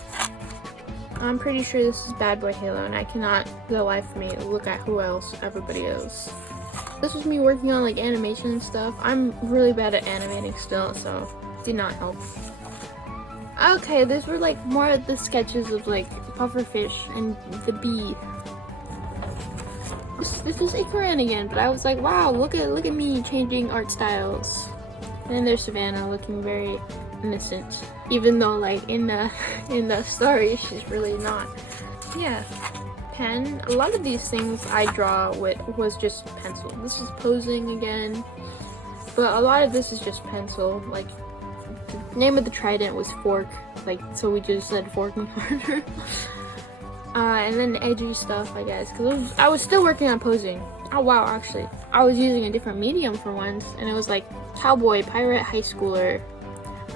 I'm pretty sure this is Bad Boy Halo, and I cannot, for the life of me, look at who else, everybody else. This was me working on like animation and stuff. I'm really bad at animating still, so it did not help. Okay, these were like more of the sketches of like pufferfish and the bee. This was Icaran again, but I was like, wow, look at me changing art styles. And then there's Savannah looking very innocent, even though like in the story she's really not. Yeah. Pen. A lot of these things I draw with was just pencil. This is posing again, but a lot of this is just pencil. Like the name of the trident was fork, like so we just said fork me harder. And then edgy stuff, I guess, because I was still working on posing. Oh wow, actually, I was using a different medium for once, and it was like cowboy, pirate, high schooler.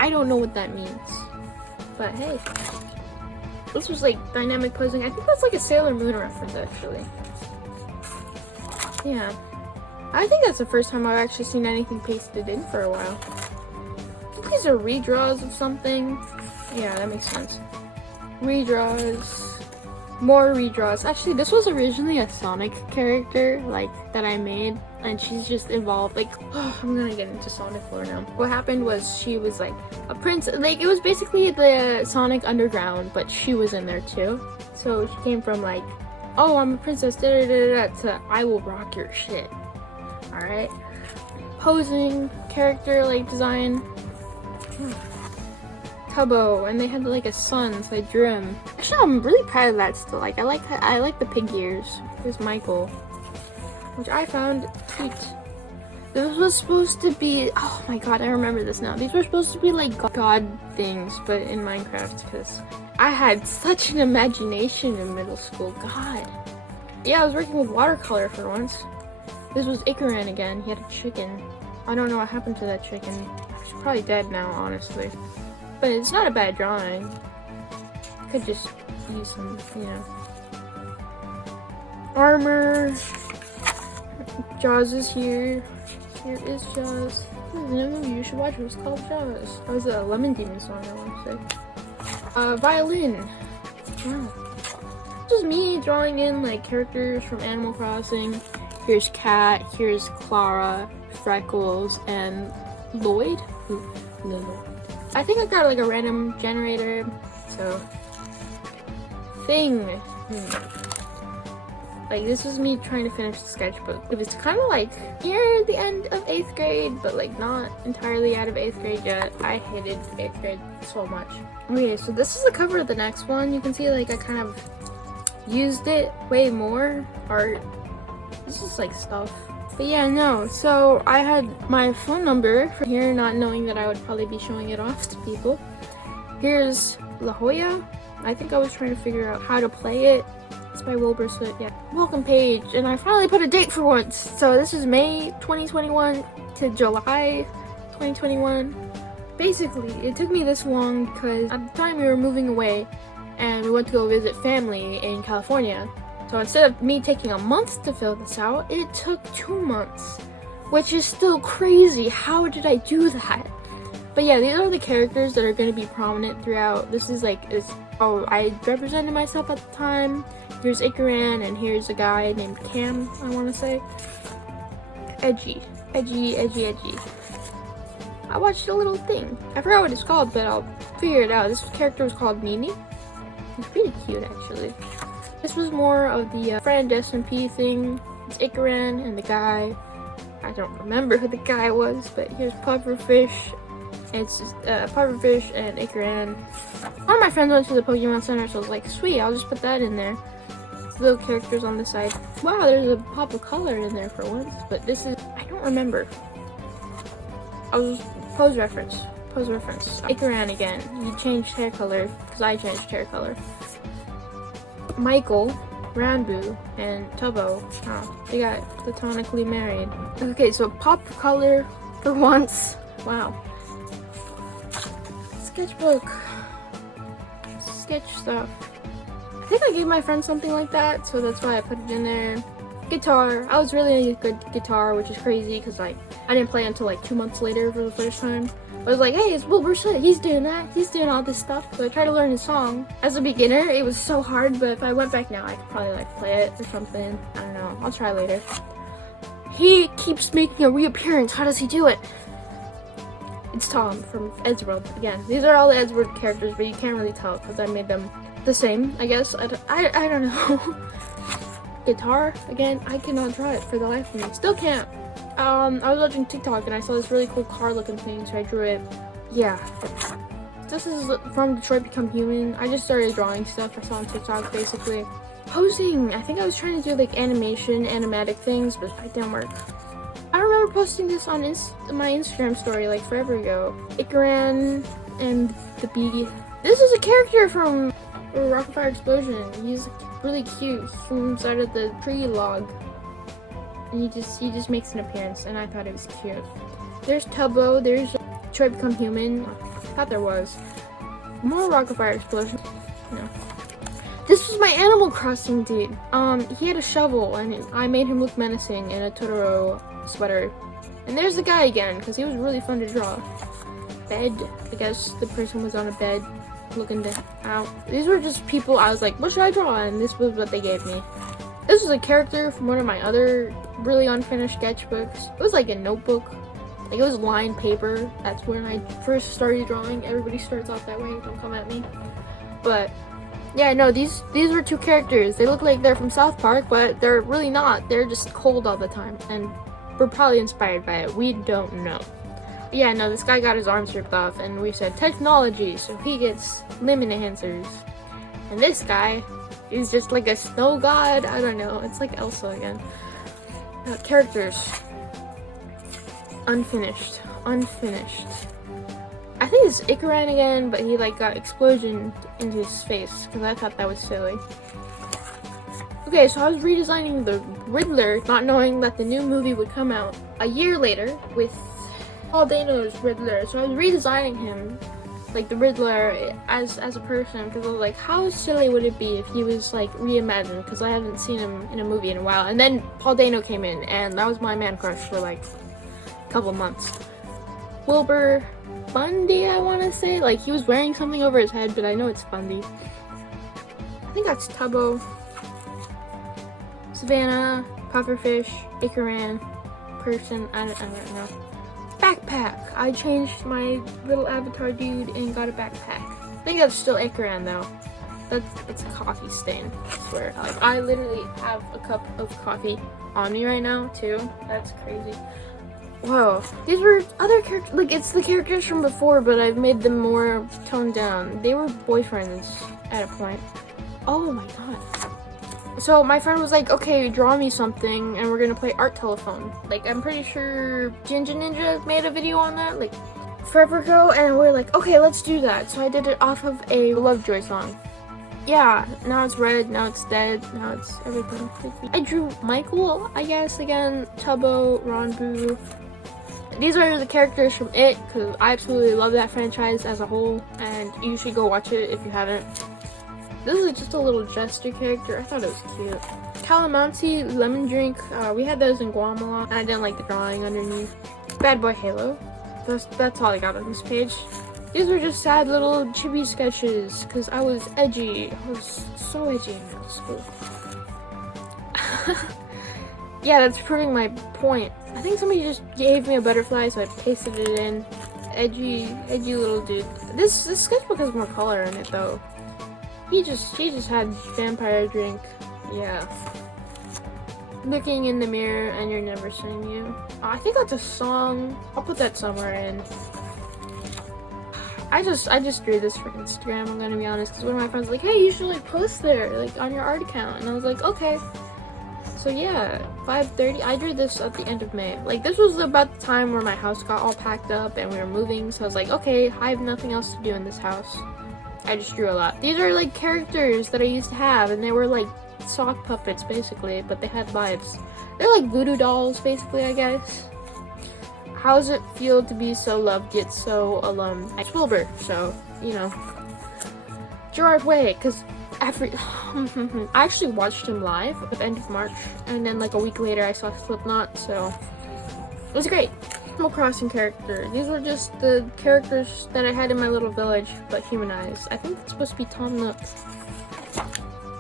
I don't know what that means, but hey. This was like dynamic posing. I think that's like a Sailor Moon reference, actually. Yeah. I think that's the first time I've actually seen anything pasted in for a while. I think these are redraws of something. Yeah, that makes sense. Redraws. More redraws. Actually, this was originally a Sonic character, like, that I made, and she's just evolved. Like, I'm gonna get into Sonic lore now. What happened was she was like a prince, like, it was basically the Sonic Underground, but she was in there too. So she came from like, oh, I'm a princess, da da da da, to I will rock your shit. Alright. Posing, character, like, design. Tubbo, and they had like a son, so I drew him. Actually, I'm really proud of that still. Like, I like the pig ears. Here's Michael, which I found cute. This was supposed to be, oh my god, I remember this now. These were supposed to be like god things, but in Minecraft, because I had such an imagination in middle school. God. Yeah, I was working with watercolor for once. This was Icaran again. He had a chicken. I don't know what happened to that chicken. She's probably dead now, honestly. But it's not a bad drawing. Could just use some, you know. Armor. Jaws is here. Here is Jaws. There's a movie you should watch. It was called Jaws. That was a Lemon Demon song, I want to say. Violin. Wow. This is me drawing in like characters from Animal Crossing. Here's Cat, here's Clara, Freckles, and Lloyd. No. I think I got like a random generator, so thing. Like, this is me trying to finish the sketchbook. It's kind of like near the end of 8th grade, but like not entirely out of 8th grade yet. I hated 8th grade so much. Okay, so this is the cover of the next one. You can see like I kind of used it way more art. This is like stuff. But yeah, no. So I had my phone number for here, not knowing that I would probably be showing it off to people. Here's La Jolla. I think I was trying to figure out how to play it. It's by Wilbur Soot, yeah. Welcome page, and I finally put a date for once. So this is May 2021 to July 2021. Basically, it took me this long because at the time we were moving away and we went to go visit family in California. So instead of me taking a month to fill this out, it took 2 months, which is still crazy. How did I do that? But yeah, these are the characters that are going to be prominent throughout. This is like, I represented myself at the time. Here's Ikaran, and here's a guy named Cam, I want to say. Edgy. I watched a little thing. I forgot what it's called, but I'll figure it out. This character was called Mimi. He's pretty cute, actually. This was more of the friend SMP thing. It's Ikaran and the guy. I don't remember who the guy was, but here's Pufferfish. It's just Pufferfish and Ikaran. One of my friends went to the Pokemon Center, so I was like, sweet, I'll just put that in there. Little characters on the side. Wow, there's a pop of color in there for once, but this is, I don't remember. I was pose reference. Ikaran again. He changed hair color because I changed hair color. Michael, Ranboo, and Tubbo. Oh, they got platonically married. Okay, so pop color for once. Wow. Sketchbook. Sketch stuff. I think I gave my friend something like that, so that's why I put it in there. Guitar. I was really good at guitar, which is crazy because like I didn't play until like 2 months later for the first time. I was like, hey, it's Wilbur Soot. He's doing that. He's doing all this stuff. So I tried to learn his song. As a beginner, it was so hard, but if I went back now, I could probably like play it or something. I don't know. I'll try later. He keeps making a reappearance. How does he do it? It's Tom from Eddsworld. Again, these are all the Eddsworld characters, but you can't really tell because I made them the same, I guess. I don't know. Guitar, again, I cannot draw it for the life of me. Still can't. I was watching TikTok and I saw this really cool car looking thing, so I drew it. Yeah. This is from Detroit Become Human. I just started drawing stuff I saw on TikTok, basically. Posing! I think I was trying to do like animatic things, but it didn't work. I remember posting this on my Instagram story like forever ago. Ikaran and the bee. This is a character from Rocket Fire Explosion. He's really cute from inside of the tree log. And he just makes an appearance, and I thought it was cute. There's Tubbo, there's Detroit Become Human. I thought there was. More Rocket Fire Explosion. No. This was my Animal Crossing dude. He had a shovel, and I made him look menacing in a Totoro sweater. And there's the guy again, because he was really fun to draw. Bed. I guess the person was on a bed looking out. These were just people I was like, what should I draw? And this was what they gave me. This was a character from one of my other really unfinished sketchbooks. It was like a notebook. Like, it was lined paper. That's when I first started drawing. Everybody starts off that way. Don't come at me. But yeah, no, these were 2 characters. They look like they're from South Park, but they're really not. They're just cold all the time. And we're probably inspired by it. We don't know. Yeah, no, this guy got his arms ripped off, and we said technology, so he gets limb enhancers. And this guy is just like a snow god. I don't know. It's like Elsa again. Characters. Unfinished. I think it's Ikaran again, but he like got explosion into his face because I thought that was silly. Okay, so I was redesigning the Riddler, not knowing that the new movie would come out a year later with Paul Dano's Riddler. So I was redesigning him, like the Riddler as a person, because I was like, how silly would it be if he was like reimagined? Because I haven't seen him in a movie in a while. And then Paul Dano came in, and that was my man crush for like a couple months. Wilbur Bundy, I want to say. Like, he was wearing something over his head, but I know it's Bundy. I think that's Tubbo. Savannah, Pufferfish, Ikaran, person, I don't know. Backpack! I changed my little avatar dude and got a backpack. I think that's still Ikaran though. That's a coffee stain, I swear. Like, I literally have a cup of coffee on me right now too. That's crazy. Whoa. These were other characters, like it's the characters from before, but I've made them more toned down. They were boyfriends at a point. Oh my god. So my friend was like, okay, draw me something and we're gonna play Art Telephone. Like I'm pretty sure Ginger Ninja made a video on that like forever ago, and we're like, okay, let's do that. So I did it off of a Lovejoy song. Yeah, now it's red, now it's dead, now it's everything. I drew Michael, I guess, again, Tubbo, Ronbu. These are the characters from It, because I absolutely love that franchise as a whole, and you should go watch it if you haven't. This is just a little jester character. I thought it was cute. Calamansi, Lemon Drink, we had those in Guam a lot, and I didn't like the drawing underneath. Bad Boy Halo. That's all I got on this page. These were just sad little chibi sketches, because I was edgy. I was so edgy in middle school. Yeah, that's proving my point. I think somebody just gave me a butterfly, so I pasted it in. Edgy little dude. This sketchbook has more color in it, though. He just had vampire drink. Yeah. Looking in the mirror and you're never seeing you. I think that's a song. I'll put that somewhere in. I just drew this for Instagram, I'm gonna be honest, because one of my friends was like, hey, you should like post there, like on your art account, and I was like, okay. So yeah, 5:30, I drew this at the end of May. Like this was about the time where my house got all packed up and we were moving, so I was like, okay, I have nothing else to do in this house. I just drew a lot. These are like characters that I used to have, and they were like sock puppets basically, but they had lives. They're like voodoo dolls basically, I guess. How does it feel to be so loved yet so alone? Ex Wilbur, so you know. Gerard Way, because I actually watched him live at the end of March, and then like a week later I saw Slipknot, so it was great. Animal Crossing character. These were just the characters that I had in my little village, but humanized. I think it's supposed to be Tom Nook.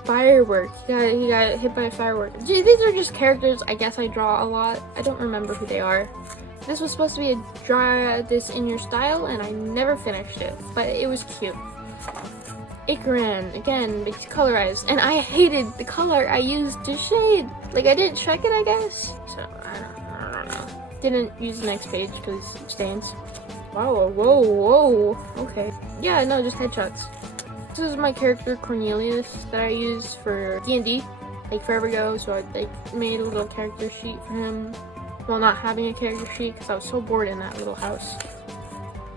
Firework. He got hit by a firework. These are just characters I guess I draw a lot. I don't remember who they are. This was supposed to be a draw this in your style, and I never finished it, but it was cute. Ikaran, again, it's colorized, and I hated the color I used to shade. Like, I didn't check it, I guess, so I don't know. Didn't use the next page because stains. Wow, whoa, okay. Yeah, no, just headshots. This is my character Cornelius that I used for D&D, like forever ago, so I like made a little character sheet for him. While not having a character sheet because I was so bored in that little house.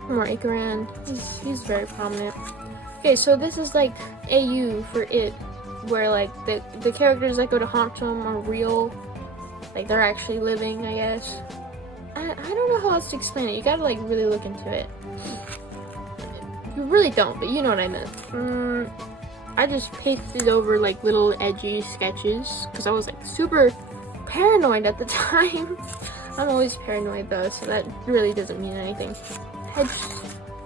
More Ikaran. He's very prominent. Okay, so this is like AU for It, where like the characters that go to haunt them are real, like they're actually living, I guess. I don't know how else to explain it. You gotta like really look into it. You really don't, but you know what I meant. I just pasted over like little edgy sketches because I was like super paranoid at the time. I'm always paranoid though, so that really doesn't mean anything.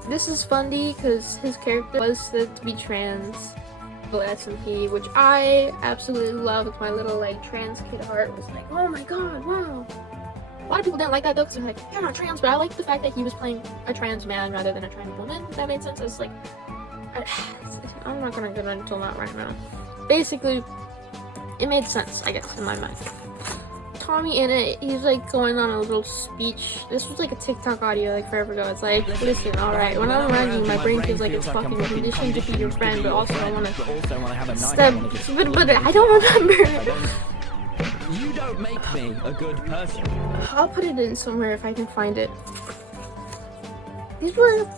This is Fundy because his character was said to be trans. SMP, which I absolutely love. With my little like trans kid heart was like, oh my god, wow. A lot of people didn't like that though because they're like, you're not trans, but I like the fact that he was playing a trans man rather than a trans woman. If that made sense. It's like, I'm not gonna get into that right now. Basically, it made sense, I guess, in my mind. Tommy in it, he's like going on a little speech. This was like a TikTok audio like forever ago. It's like, listen, alright, when I'm running, my brain feels like it's fucking conditioned to be your friend, but also I wanna step, but I don't remember. You don't make me a good person. I'll put it in somewhere if I can find it. These were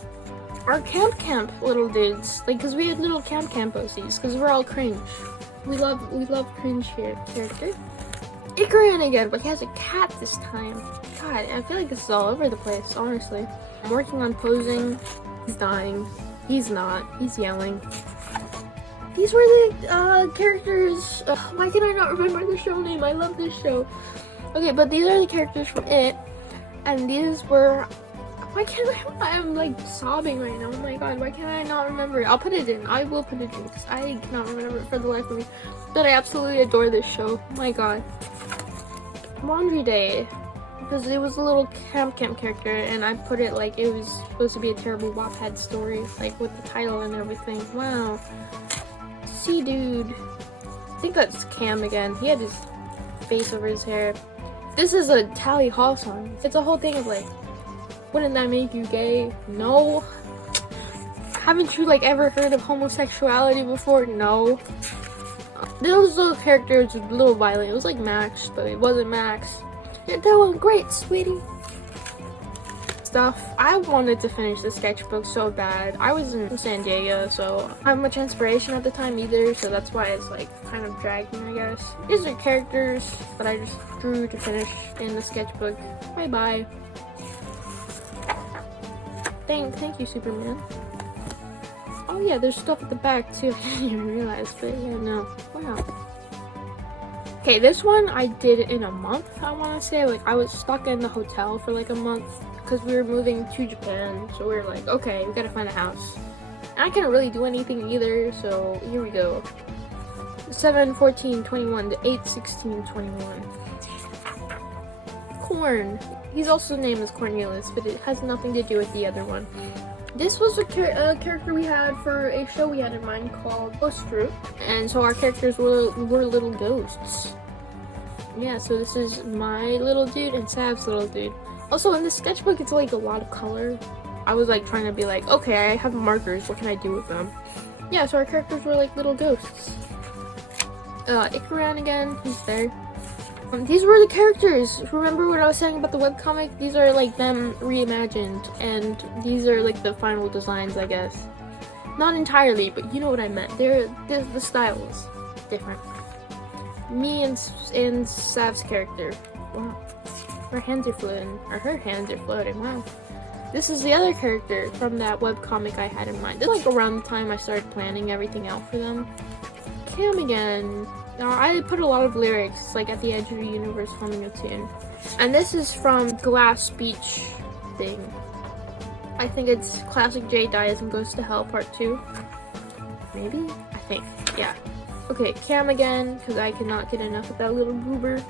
our camp little dudes, like, cause we had little camp OCs, cause we're all cringe. We love cringe here character. Ikaran again, but he has a cat this time. God, I feel like this is all over the place, honestly. I'm working on posing. He's dying. He's not. He's yelling. These were the characters. Why can I not remember the show name? I love this show. Okay, but these are the characters from It. And these were Why can't I'm like sobbing right now. Oh my god, why can't I not remember it? I'll put it in. I will put it in because I cannot remember it for the life of me. But I absolutely adore this show. Oh my god. Laundry Day. Because it was a little camp character, and I put it like it was supposed to be a terrible Wattpad story, like with the title and everything. Wow. See, dude. I think that's Cam again. He had his face over his hair. This is a Tally Hall song. It's a whole thing of like, wouldn't that make you gay? No. Haven't you like ever heard of homosexuality before? No. Those little characters were a little violent. It was like Max, but it wasn't Max. You're doing great, sweetie. Stuff. I wanted to finish the sketchbook so bad. I was in San Diego, so I didn't have much inspiration at the time either, so that's why it's like kind of dragging, I guess. These are characters that I just drew to finish in the sketchbook. Bye bye. Thank you, Superman. Oh yeah, there's stuff at the back too. I didn't even realize, but yeah, no. Wow. Okay, this one I did in a month, I want to say. Like, I was stuck in the hotel for like a month because we were moving to Japan, so we were like, okay, we gotta find a house. And I couldn't really do anything either, so here we go. 7/14/21 to 8/16/21. Corn. He's also named as Cornelius, but it has nothing to do with the other one. This was a character we had for a show we had in mind called Ghost Fruit, and so our characters were little ghosts. Yeah, so this is my little dude and Sav's little dude. Also, in the sketchbook, it's like a lot of color. I was like trying to be like, okay, I have markers, what can I do with them? Yeah, so our characters were like little ghosts. Ikaran again, he's there. These were the characters. Remember what I was saying about the webcomic? These are like them reimagined, and these are like the final designs, I guess. Not entirely, but you know what I meant. The style was different. Me and Sav's character. Wow. Her hands are floating. Or her hands are floating. Wow. This is the other character from that webcomic I had in mind. This is like around the time I started planning everything out for them. Cam again. Now, I put a lot of lyrics, like at the edge of the universe humming a tune. And this is from Glass Speech thing. I think it's Classic J Dies and Goes to Hell Part 2. Maybe? I think. Yeah. Okay, Cam again, because I cannot get enough of that little goober.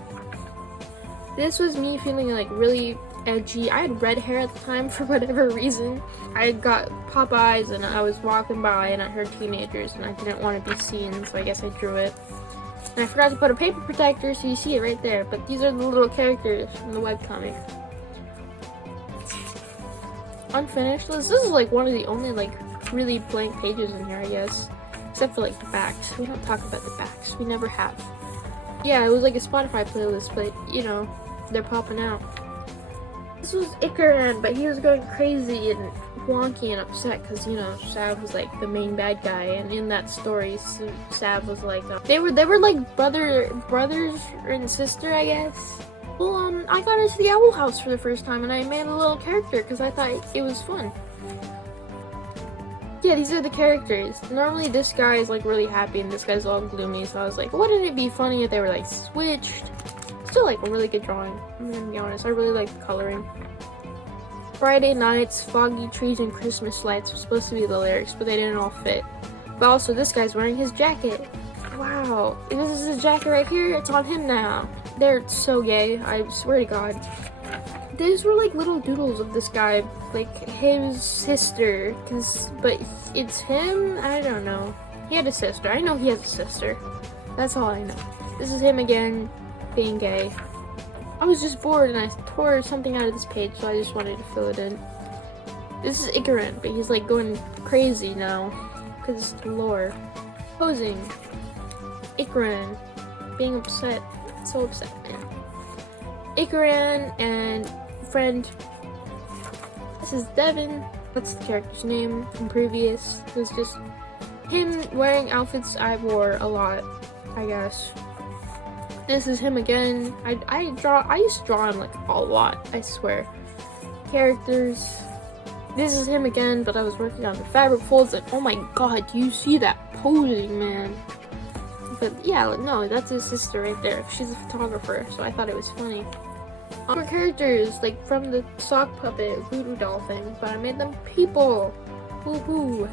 This was me feeling like really edgy. I had red hair at the time for whatever reason. I got pop eyes and I was walking by and I heard teenagers and I didn't want to be seen, so I guess I drew it. And I forgot to put a paper protector so you see it right there, but these are the little characters from the webcomic. Unfinished list. This is like one of the only like really blank pages in here, I guess. Except for like the backs. We don't talk about the backs. We never have. Yeah, it was like a Spotify playlist, but you know, they're popping out. This was Ikaran, but he was going crazy and wonky and upset because, you know, Sav was like the main bad guy, and in that story, Sav was like they were like brothers and sister, I guess. Well, I got into the Owl House for the first time, and I made a little character because I thought it was fun. Yeah, these are the characters. Normally, this guy is like really happy, and this guy's all gloomy. So I was like, wouldn't it be funny if they were like switched? Still like a really good drawing. I'm gonna be honest. I really like the coloring. Friday nights, foggy trees, and Christmas lights were supposed to be the lyrics, but they didn't all fit. But also, this guy's wearing his jacket. Wow, this is his jacket right here. It's on him now. They're so gay. I swear to God. These were like little doodles of this guy, like his sister, but it's him? I don't know. He had a sister. I know he has a sister. That's all I know. This is him again, being gay. I was just bored and I tore something out of this page, so I just wanted to fill it in. This is Ikaran, but he's like going crazy now, because it's the lore. Posing. Ikaran. Being upset. So upset, man. Ikaran and friend. This is Devin. That's the character's name from previous. It was just him wearing outfits I wore a lot, I guess. This is him again. I used to draw him like a lot, I swear. Characters. This is him again, but I was working on the fabric folds and oh my god, do you see that posing, man? But yeah, no, that's his sister right there. She's a photographer, so I thought it was funny. Other characters, like from the sock puppet voodoo doll thing, but I made them people. Woohoo!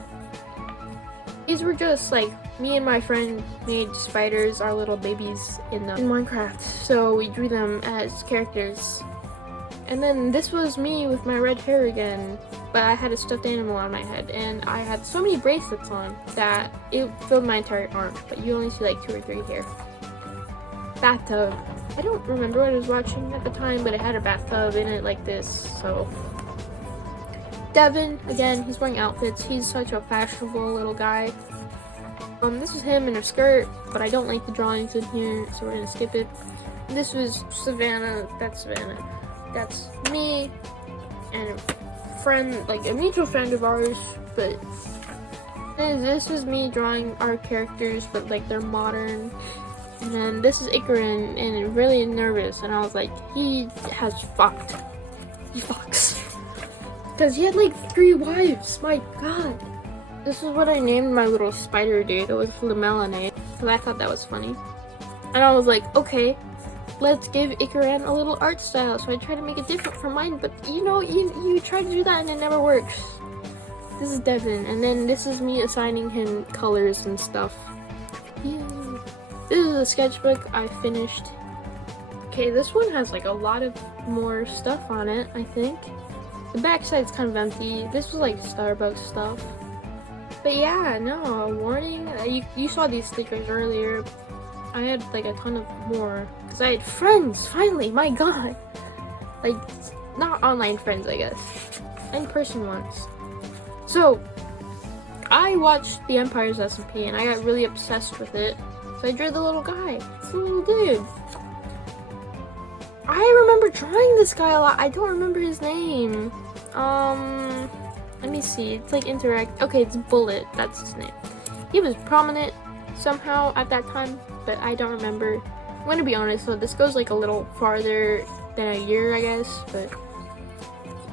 These were just like me and my friend made spiders, our little babies in Minecraft. So we drew them as characters. And then this was me with my red hair again, but I had a stuffed animal on my head, and I had so many bracelets on that it filled my entire arm, but you only see like 2 or 3 here. Bathtub. I don't remember what I was watching at the time, but it had a bathtub in it like this, so. Devin, again, he's wearing outfits. He's such a fashionable little guy. This is him in a skirt, but I don't like the drawings in here, so we're gonna skip it. This was Savannah. That's Savannah. That's me and a friend, like a mutual friend of ours, but this is me drawing our characters, but like they're modern. And then this is Ikarin, and really nervous, and I was like, he has fucked. He fucks. Because he had like 3 wives, my god. This is what I named my little spider dude. It was Flamellanate, because I thought that was funny. And I was like, okay, let's give Ikarin a little art style. So I tried to make it different from mine, but you know, you try to do that and it never works. This is Devin, and then this is me assigning him colors and stuff. Yeah. This is a sketchbook I finished. Okay, this one has like a lot of more stuff on it, I think. The back side's kind of empty. This was like Starbucks stuff. But yeah, no, warning. You saw these stickers earlier. I had like a ton of more. Because I had friends, finally, my god. Like, not online friends, I guess. In-person ones. So, I watched The Empire's SMP and I got really obsessed with it. So I drew the little guy. It's a little dude. I remember drawing this guy a lot. I don't remember his name. Let me see. It's like interact. Okay, it's Bullet. That's his name. He was prominent somehow at that time, but I don't remember. I'm gonna be honest, so this goes like a little farther than a year, I guess, but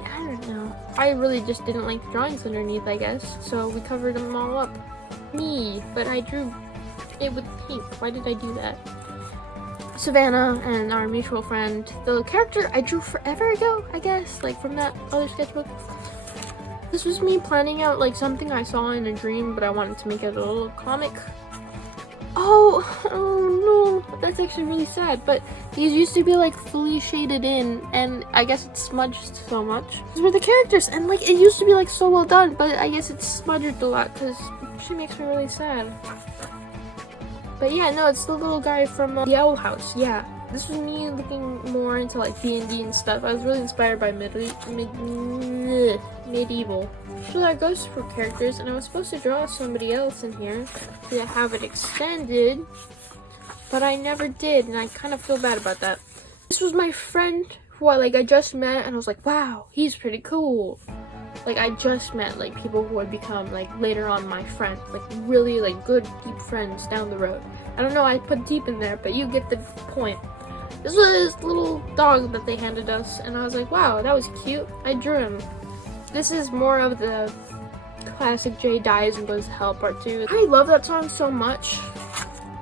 I don't know. I really just didn't like the drawings underneath, I guess, so we covered them all up. Me, but I drew it with pink. Why did I do that? Savannah and our mutual friend, the character I drew forever ago, I guess, like from that other sketchbook. This was me planning out like something I saw in a dream, but I wanted to make it a little comic. Oh no, that's actually really sad, but these used to be like fully shaded in, and I guess it's smudged so much. These were the characters, and like it used to be like so well done, but I guess it's smudged a lot because she makes me really sad. But yeah, no, it's the little guy from the Owl House. Yeah, this was me looking more into like D&D and stuff. I was really inspired by medieval. So that goes for characters, and I was supposed to draw somebody else in here to have it extended, but I never did, and I kind of feel bad about that. This was my friend who I just met, and I was like, wow, he's pretty cool. Like, I just met like people who would become like later on my friend, like really like good deep friends down the road. I don't know, I put deep in there, but you get the point. This was this little dog that they handed us, and I was like, wow, that was cute. I drew him. This is more of the classic Jay dies and goes to hell part 2. I love that song so much.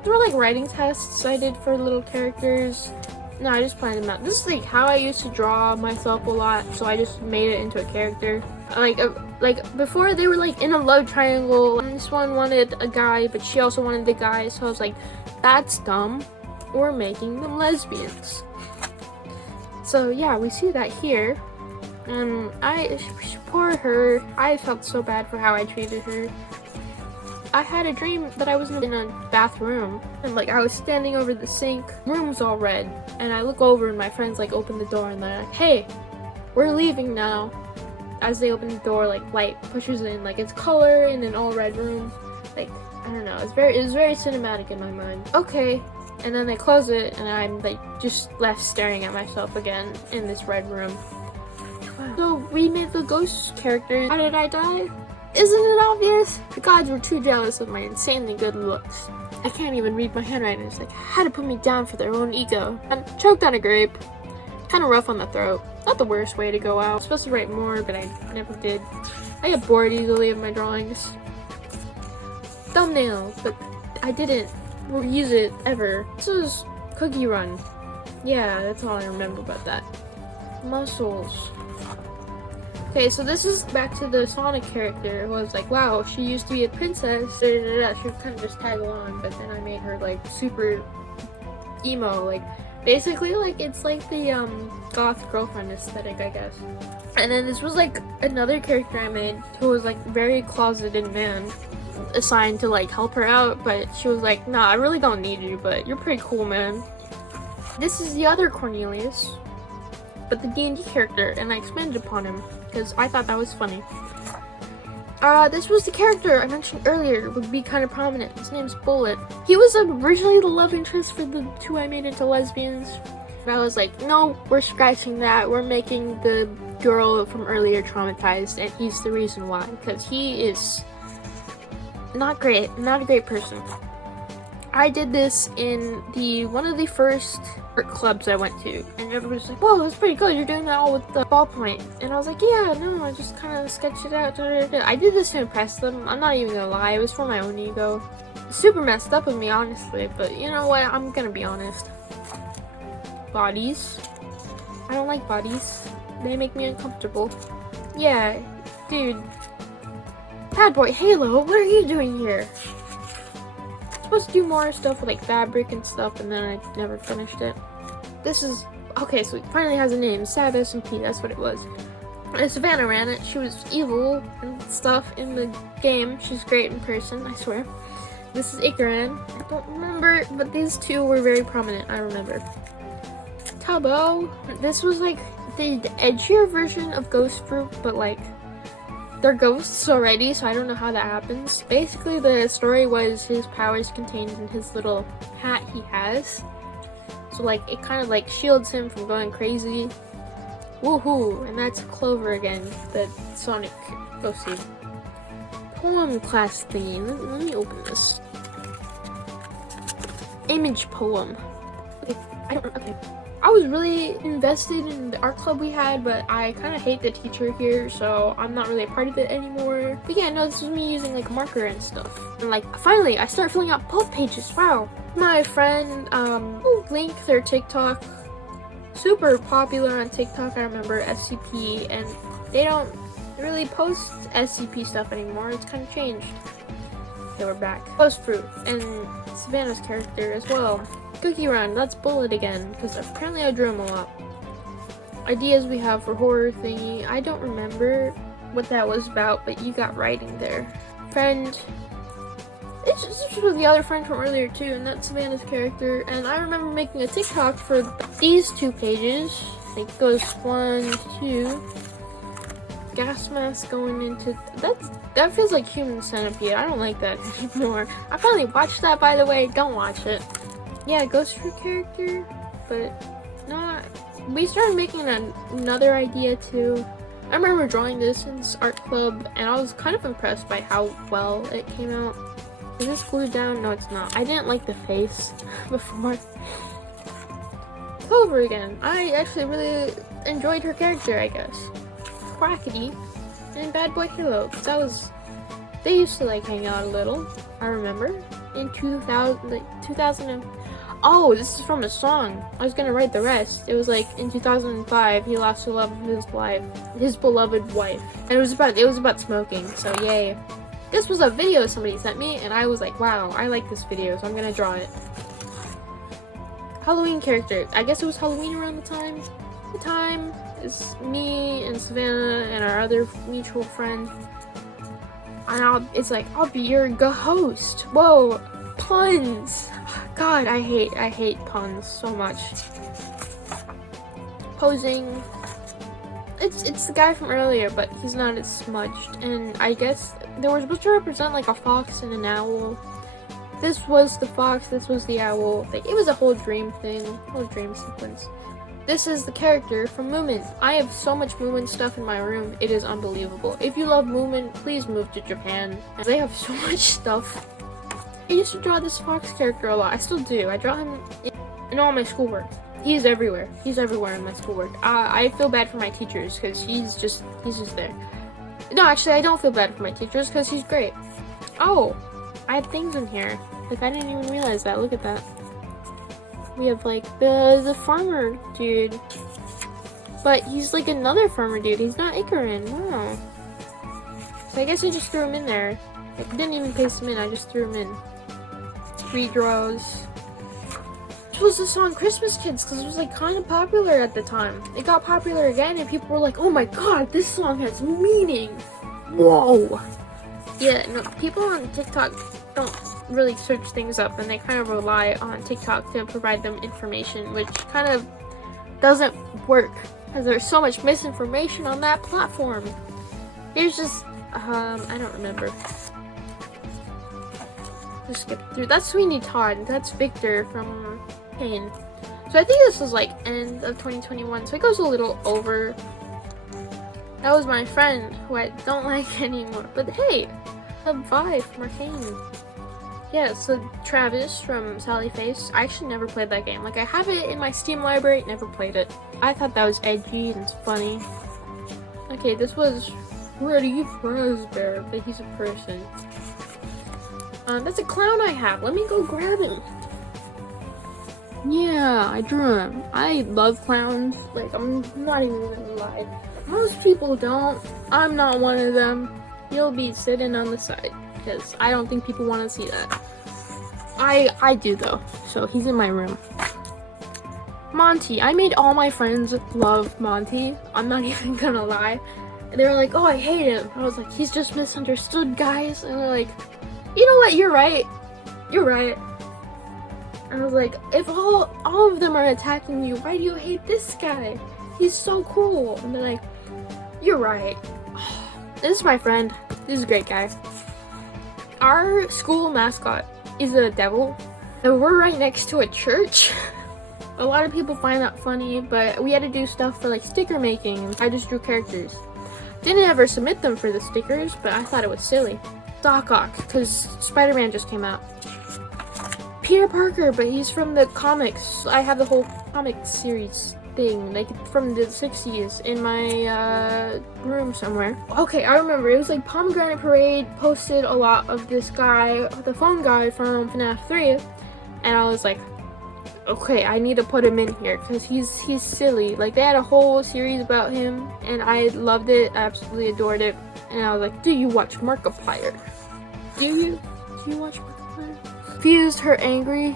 There were like writing tests I did for little characters. No, I just planned them out. This is like how I used to draw myself a lot, so I just made it into a character. Like before they were like in a love triangle, and this one wanted a guy, but she also wanted the guy, so I was like, that's dumb. We're making them lesbians. So yeah, we see that here. And poor her, I felt so bad for how I treated her. I had a dream that I was in a bathroom, and like I was standing over the sink, room's all red, and I look over and my friends like open the door and they're like, hey, we're leaving now. As they open the door, like light pushes in, like it's color in an all red room. Like, I don't know, it was very cinematic in my mind. Okay, and then they close it and I'm like just left staring at myself again in this red room. Wow. So we made the ghost character. How did I die? Isn't it obvious? The gods were too jealous of my insanely good looks. I can't even read my handwriting. It's like, had to put me down for their own ego. I'm choked on a grape. Kind of rough on the throat. Not the worst way to go out. I was supposed to write more, but I never did. I get bored easily of my drawings. Thumbnail, but I didn't use it ever. This was Cookie Run. Yeah, that's all I remember about that. Muscles. Okay, so this is back to the Sonic character. Who was like, wow, she used to be a princess. She would kind of just tag along, but then I made her like super emo. Like, basically, like it's like the goth girlfriend aesthetic, I guess. And then this was like another character I made who was like very closeted man, assigned to like help her out, but she was like, nah, I really don't need you, but you're pretty cool, man. This is the other Cornelius, but the D&D character, and I expanded upon him because I thought that was funny. This was the character I mentioned earlier, would be kind of prominent. His name's Bullet. He was originally the love interest for the two I made into lesbians. But I was like, no, we're scratching that. We're making the girl from earlier traumatized, and he's the reason why, because he is not great, not a great person. I did this in one of the first art clubs I went to, and everybody was like, whoa, that's pretty good, you're doing that all with the ballpoint. And I was like, yeah, no, I just kind of sketched it out. I did this to impress them, I'm not even gonna lie, it was for my own ego. Super messed up of me, honestly, but you know what, I'm gonna be honest. Bodies. I don't like bodies. They make me uncomfortable. Yeah, dude. Bad boy Halo, what are you doing here? Supposed to do more stuff with like fabric and stuff, and then I never finished it. This is okay, so it finally has a name. SMP, that's what it was. And Savannah ran it. She was evil and stuff in the game. She's great in person, I swear. This is Ikaran. I don't remember, but these two were very prominent, I remember. Tabo. This was like the edgier version of Ghost Fruit, but like they're ghosts already, so I don't know how that happens. Basically, the story was his powers contained in his little hat he has. So, like, it kind of, like, shields him from going crazy. Woohoo! And that's Clover again, the Sonic ghosty. Poem class theme. Let me open this. Image poem. Okay. I was really invested in the art club we had, but I kind of hate the teacher here, so I'm not really a part of it anymore. But yeah, no, this was me using like a marker and stuff. And like, finally, I started filling out both pages. Wow. My friend, Link, their TikTok, super popular on TikTok. I remember SCP, and they don't really post SCP stuff anymore. It's kind of changed. Okay, we're back. Ghost Fruit and Savannah's character as well. Cookie Run, that's Bullet again, because apparently I drew him a lot. Ideas we have for horror thingy, I don't remember what that was about, but you got writing there. Friend, this was the other friend from earlier too, and that's Savannah's character, and I remember making a TikTok for these two pages. It goes 1, 2, gas mask going into, that feels like Human Centipede, I don't like that anymore. I finally watched that, by the way, don't watch it. Yeah, Ghost Fruit character, but not. We started making another idea too. I remember drawing this in this art club, and I was kind of impressed by how well it came out. Is this glued down? No, it's not. I didn't like the face before. Clover again. I actually really enjoyed her character, I guess. Quackity and Bad Boy Halo, because they used to like hang out a little. I remember in 2000. Oh, this is from a song. I was gonna write the rest. It was like in 2005, he lost the love of his life, his beloved wife, and it was about smoking. So yay! This was a video somebody sent me, and I was like, wow, I like this video, so I'm gonna draw it. Halloween character. I guess it was Halloween around the time. The time is me and Savannah and our other mutual friend. And it's like, I'll be your host. Whoa, puns. God, I hate puns so much. Posing. It's the guy from earlier, but he's not as smudged. And I guess they were supposed to represent like a fox and an owl. This was the fox, this was the owl. Like, it was a whole dream thing, whole dream sequence. This is the character from Moomin. I have so much Moomin stuff in my room, it is unbelievable. If you love Moomin, please move to Japan. They have so much stuff. I used to draw this fox character a lot. I still do. I draw him in all my schoolwork. He's everywhere. He's everywhere in my schoolwork. I feel bad for my teachers because he's just there. No, actually, I don't feel bad for my teachers because he's great. Oh, I have things in here. Like, I didn't even realize that. Look at that. We have like the farmer dude. But he's like another farmer dude. He's not Ikarin. No. So I guess I just threw him in there. I didn't even paste him in. I just threw him in. Redraws. This was the song Christmas Kids because it was like kind of popular at the time. It got popular again and people were like, oh my god, this song has meaning. Whoa. Yeah, no, people on TikTok don't really search things up and they kind of rely on TikTok to provide them information, which kind of doesn't work because there's so much misinformation on that platform. There's just, I don't remember. Just skip through. That's Sweeney Todd. That's Victor from Pain. So I think this was like end of 2021, so it goes a little over. That was my friend who I don't like anymore. But hey, sub 5 from Arcane. Yeah, so Travis from Sally Face. I actually never played that game. Like, I have it in my Steam library, never played it. I thought that was edgy and funny. Okay, this was Freddy Fazbear, but he's a person. That's a clown I have. Let me go grab him. Yeah, I drew him. I love clowns. Like, I'm not even gonna lie. Most people don't. I'm not one of them. You'll be sitting on the side. Because I don't think people want to see that. I do though. So he's in my room. Monty. I made all my friends love Monty. I'm not even gonna lie. They were like, oh, I hate him. I was like, he's just misunderstood, guys. And they're like, you know what? You're right. You're right. I was like, if all of them are attacking you, why do you hate this guy? He's so cool. And they're like, you're right. This is my friend. This is a great guy. Our school mascot is a devil, and we're right next to a church. A lot of people find that funny, but we had to do stuff for like sticker making, and I just drew characters. Didn't ever submit them for the stickers, but I thought it was silly. Doc Ock, because Spider-Man just came out. Peter Parker, but he's from the comics. I have the whole comic series thing, like from the 60s in my room somewhere. Okay, I remember, it was like Pomegranate Parade posted a lot of this guy, the phone guy from FNAF 3, and I was like, okay, I need to put him in here because he's silly. Like, they had a whole series about him and I loved it, I absolutely adored it. And I was like, do you watch Markiplier? Do you watch Markiplier? Confused, her angry.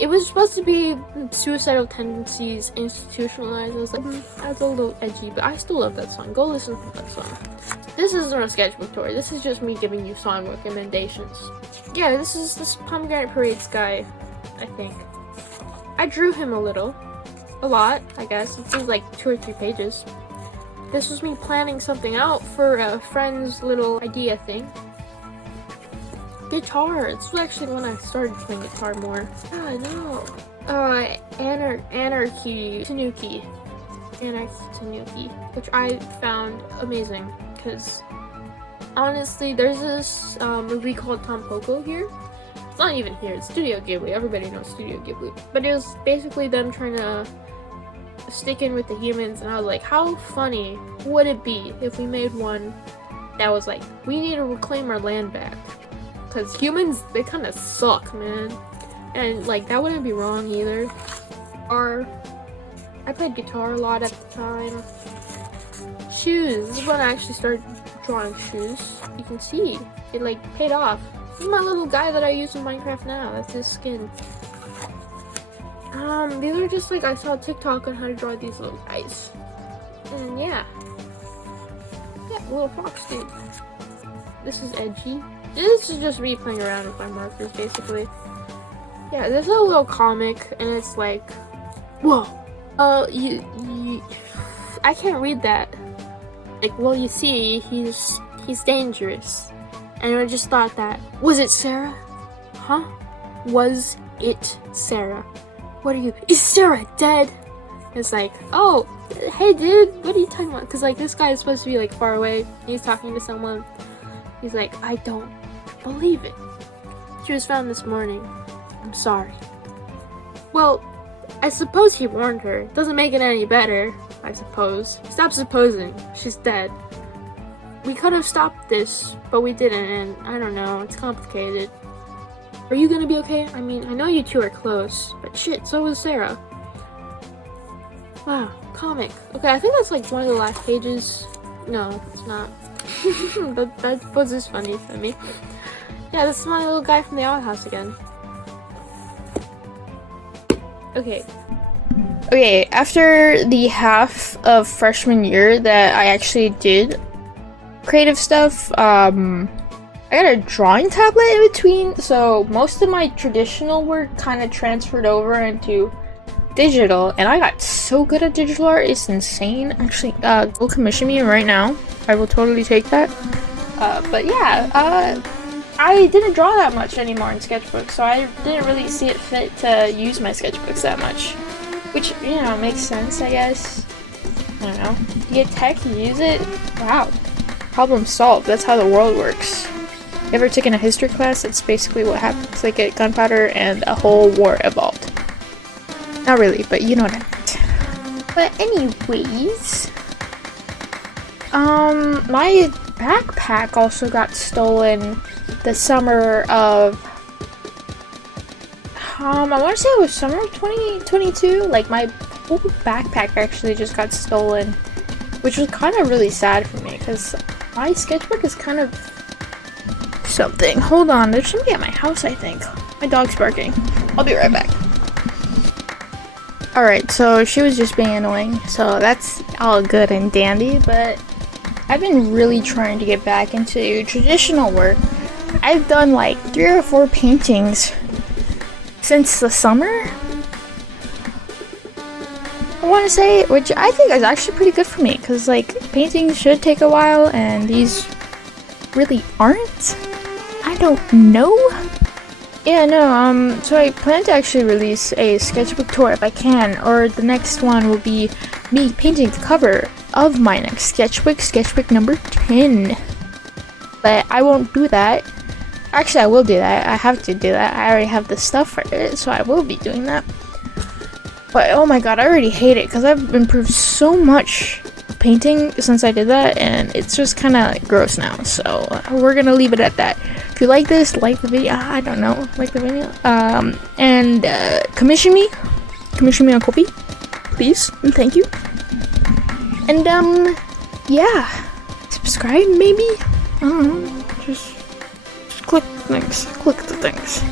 It was supposed to be suicidal tendencies institutionalized. I was like, that's a little edgy, but I still love that song. Go listen to that song. This isn't a sketchbook tour. This is just me giving you song recommendations. Yeah, this is this Pomegranate Parade's guy, I think. I drew him a lot, I guess. It seems like 2 or 3 pages. This was me planning something out for a friend's little idea thing. Guitar. This was actually when I started playing guitar more. Yeah, I know. Anarchy Tanuki, which I found amazing because honestly, there's this movie called Tampoco here. It's not even here. It's Studio Ghibli. Everybody knows Studio Ghibli. But it was basically them trying to stick in with the humans, and I was like, how funny would it be if we made one that was like, we need to reclaim our land back. Because humans, they kind of suck, man. And, like, that wouldn't be wrong either. Or, I played guitar a lot at the time. Shoes. This is when I actually started drawing shoes. You can see, it, like, paid off. This is my little guy that I use in Minecraft now. That's his skin. These are just, like, I saw TikTok on how to draw these little guys. And, yeah. Yeah, little fox dude. This is edgy. This is just me playing around with my markers, basically. Yeah, there's a little comic, and it's like, whoa. I can't read that. Like, well, you see, he's dangerous. And I just thought that, was it Sarah? Huh? Was it Sarah? What are you, is Sarah dead? It's like, oh, hey dude, what are you talking about? Because, like, this guy is supposed to be, like, far away. He's talking to someone. He's like, I don't believe it. She was found this morning. I'm sorry. Well, I suppose he warned her. Doesn't make it any better, I suppose. Stop supposing. She's dead. We could have stopped this, but we didn't, and I don't know, it's complicated. Are you gonna be okay? I mean, I know you two are close, but shit, so was Sarah. Wow, comic. Okay, I think that's like one of the last pages. No, it's not. that was just funny to me. Yeah, this is my little guy from the outhouse again. Okay. Okay, after the half of freshman year that I actually did creative stuff, I got a drawing tablet in between, so most of my traditional work kind of transferred over into digital, and I got so good at digital art, it's insane. Actually, go commission me right now. I will totally take that. But yeah, I didn't draw that much anymore in Sketchbook, so I didn't really see it fit to use my sketchbooks that much. Which, you know, makes sense, I guess. I don't know. You get tech, you use it. Wow. Problem solved. That's how the world works. You ever taken a history class? That's basically what happens. They get gunpowder and a whole war evolved. Not really, but you know what I meant. But anyways, my backpack also got stolen the summer of, I want to say it was summer of 2022. Like, my whole backpack actually just got stolen, which was kind of really sad for me, because my sketchbook is kind of something. Hold on, there's somebody at my house, I think. My dog's barking. I'll be right back. Alright, so she was just being annoying, so that's all good and dandy, but I've been really trying to get back into traditional work. I've done like 3 or 4 paintings since the summer, I want to say, which I think is actually pretty good for me, because like paintings should take a while and these really aren't. I don't know. Yeah, no, so I plan to actually release a sketchbook tour if I can, or the next one will be me painting the cover of my next sketchbook, sketchbook number 10. But I won't do that. Actually, I will do that. I have to do that. I already have the stuff for it, so I will be doing that. But oh my god, I already hate it, because I've improved so much painting since I did that, and it's just kind of like gross now, so we're gonna leave it at that. If you like this, like the video. I don't know, like the video, and commission me on Kofi, please, and thank you. And yeah, subscribe maybe. I don't know, just click the things.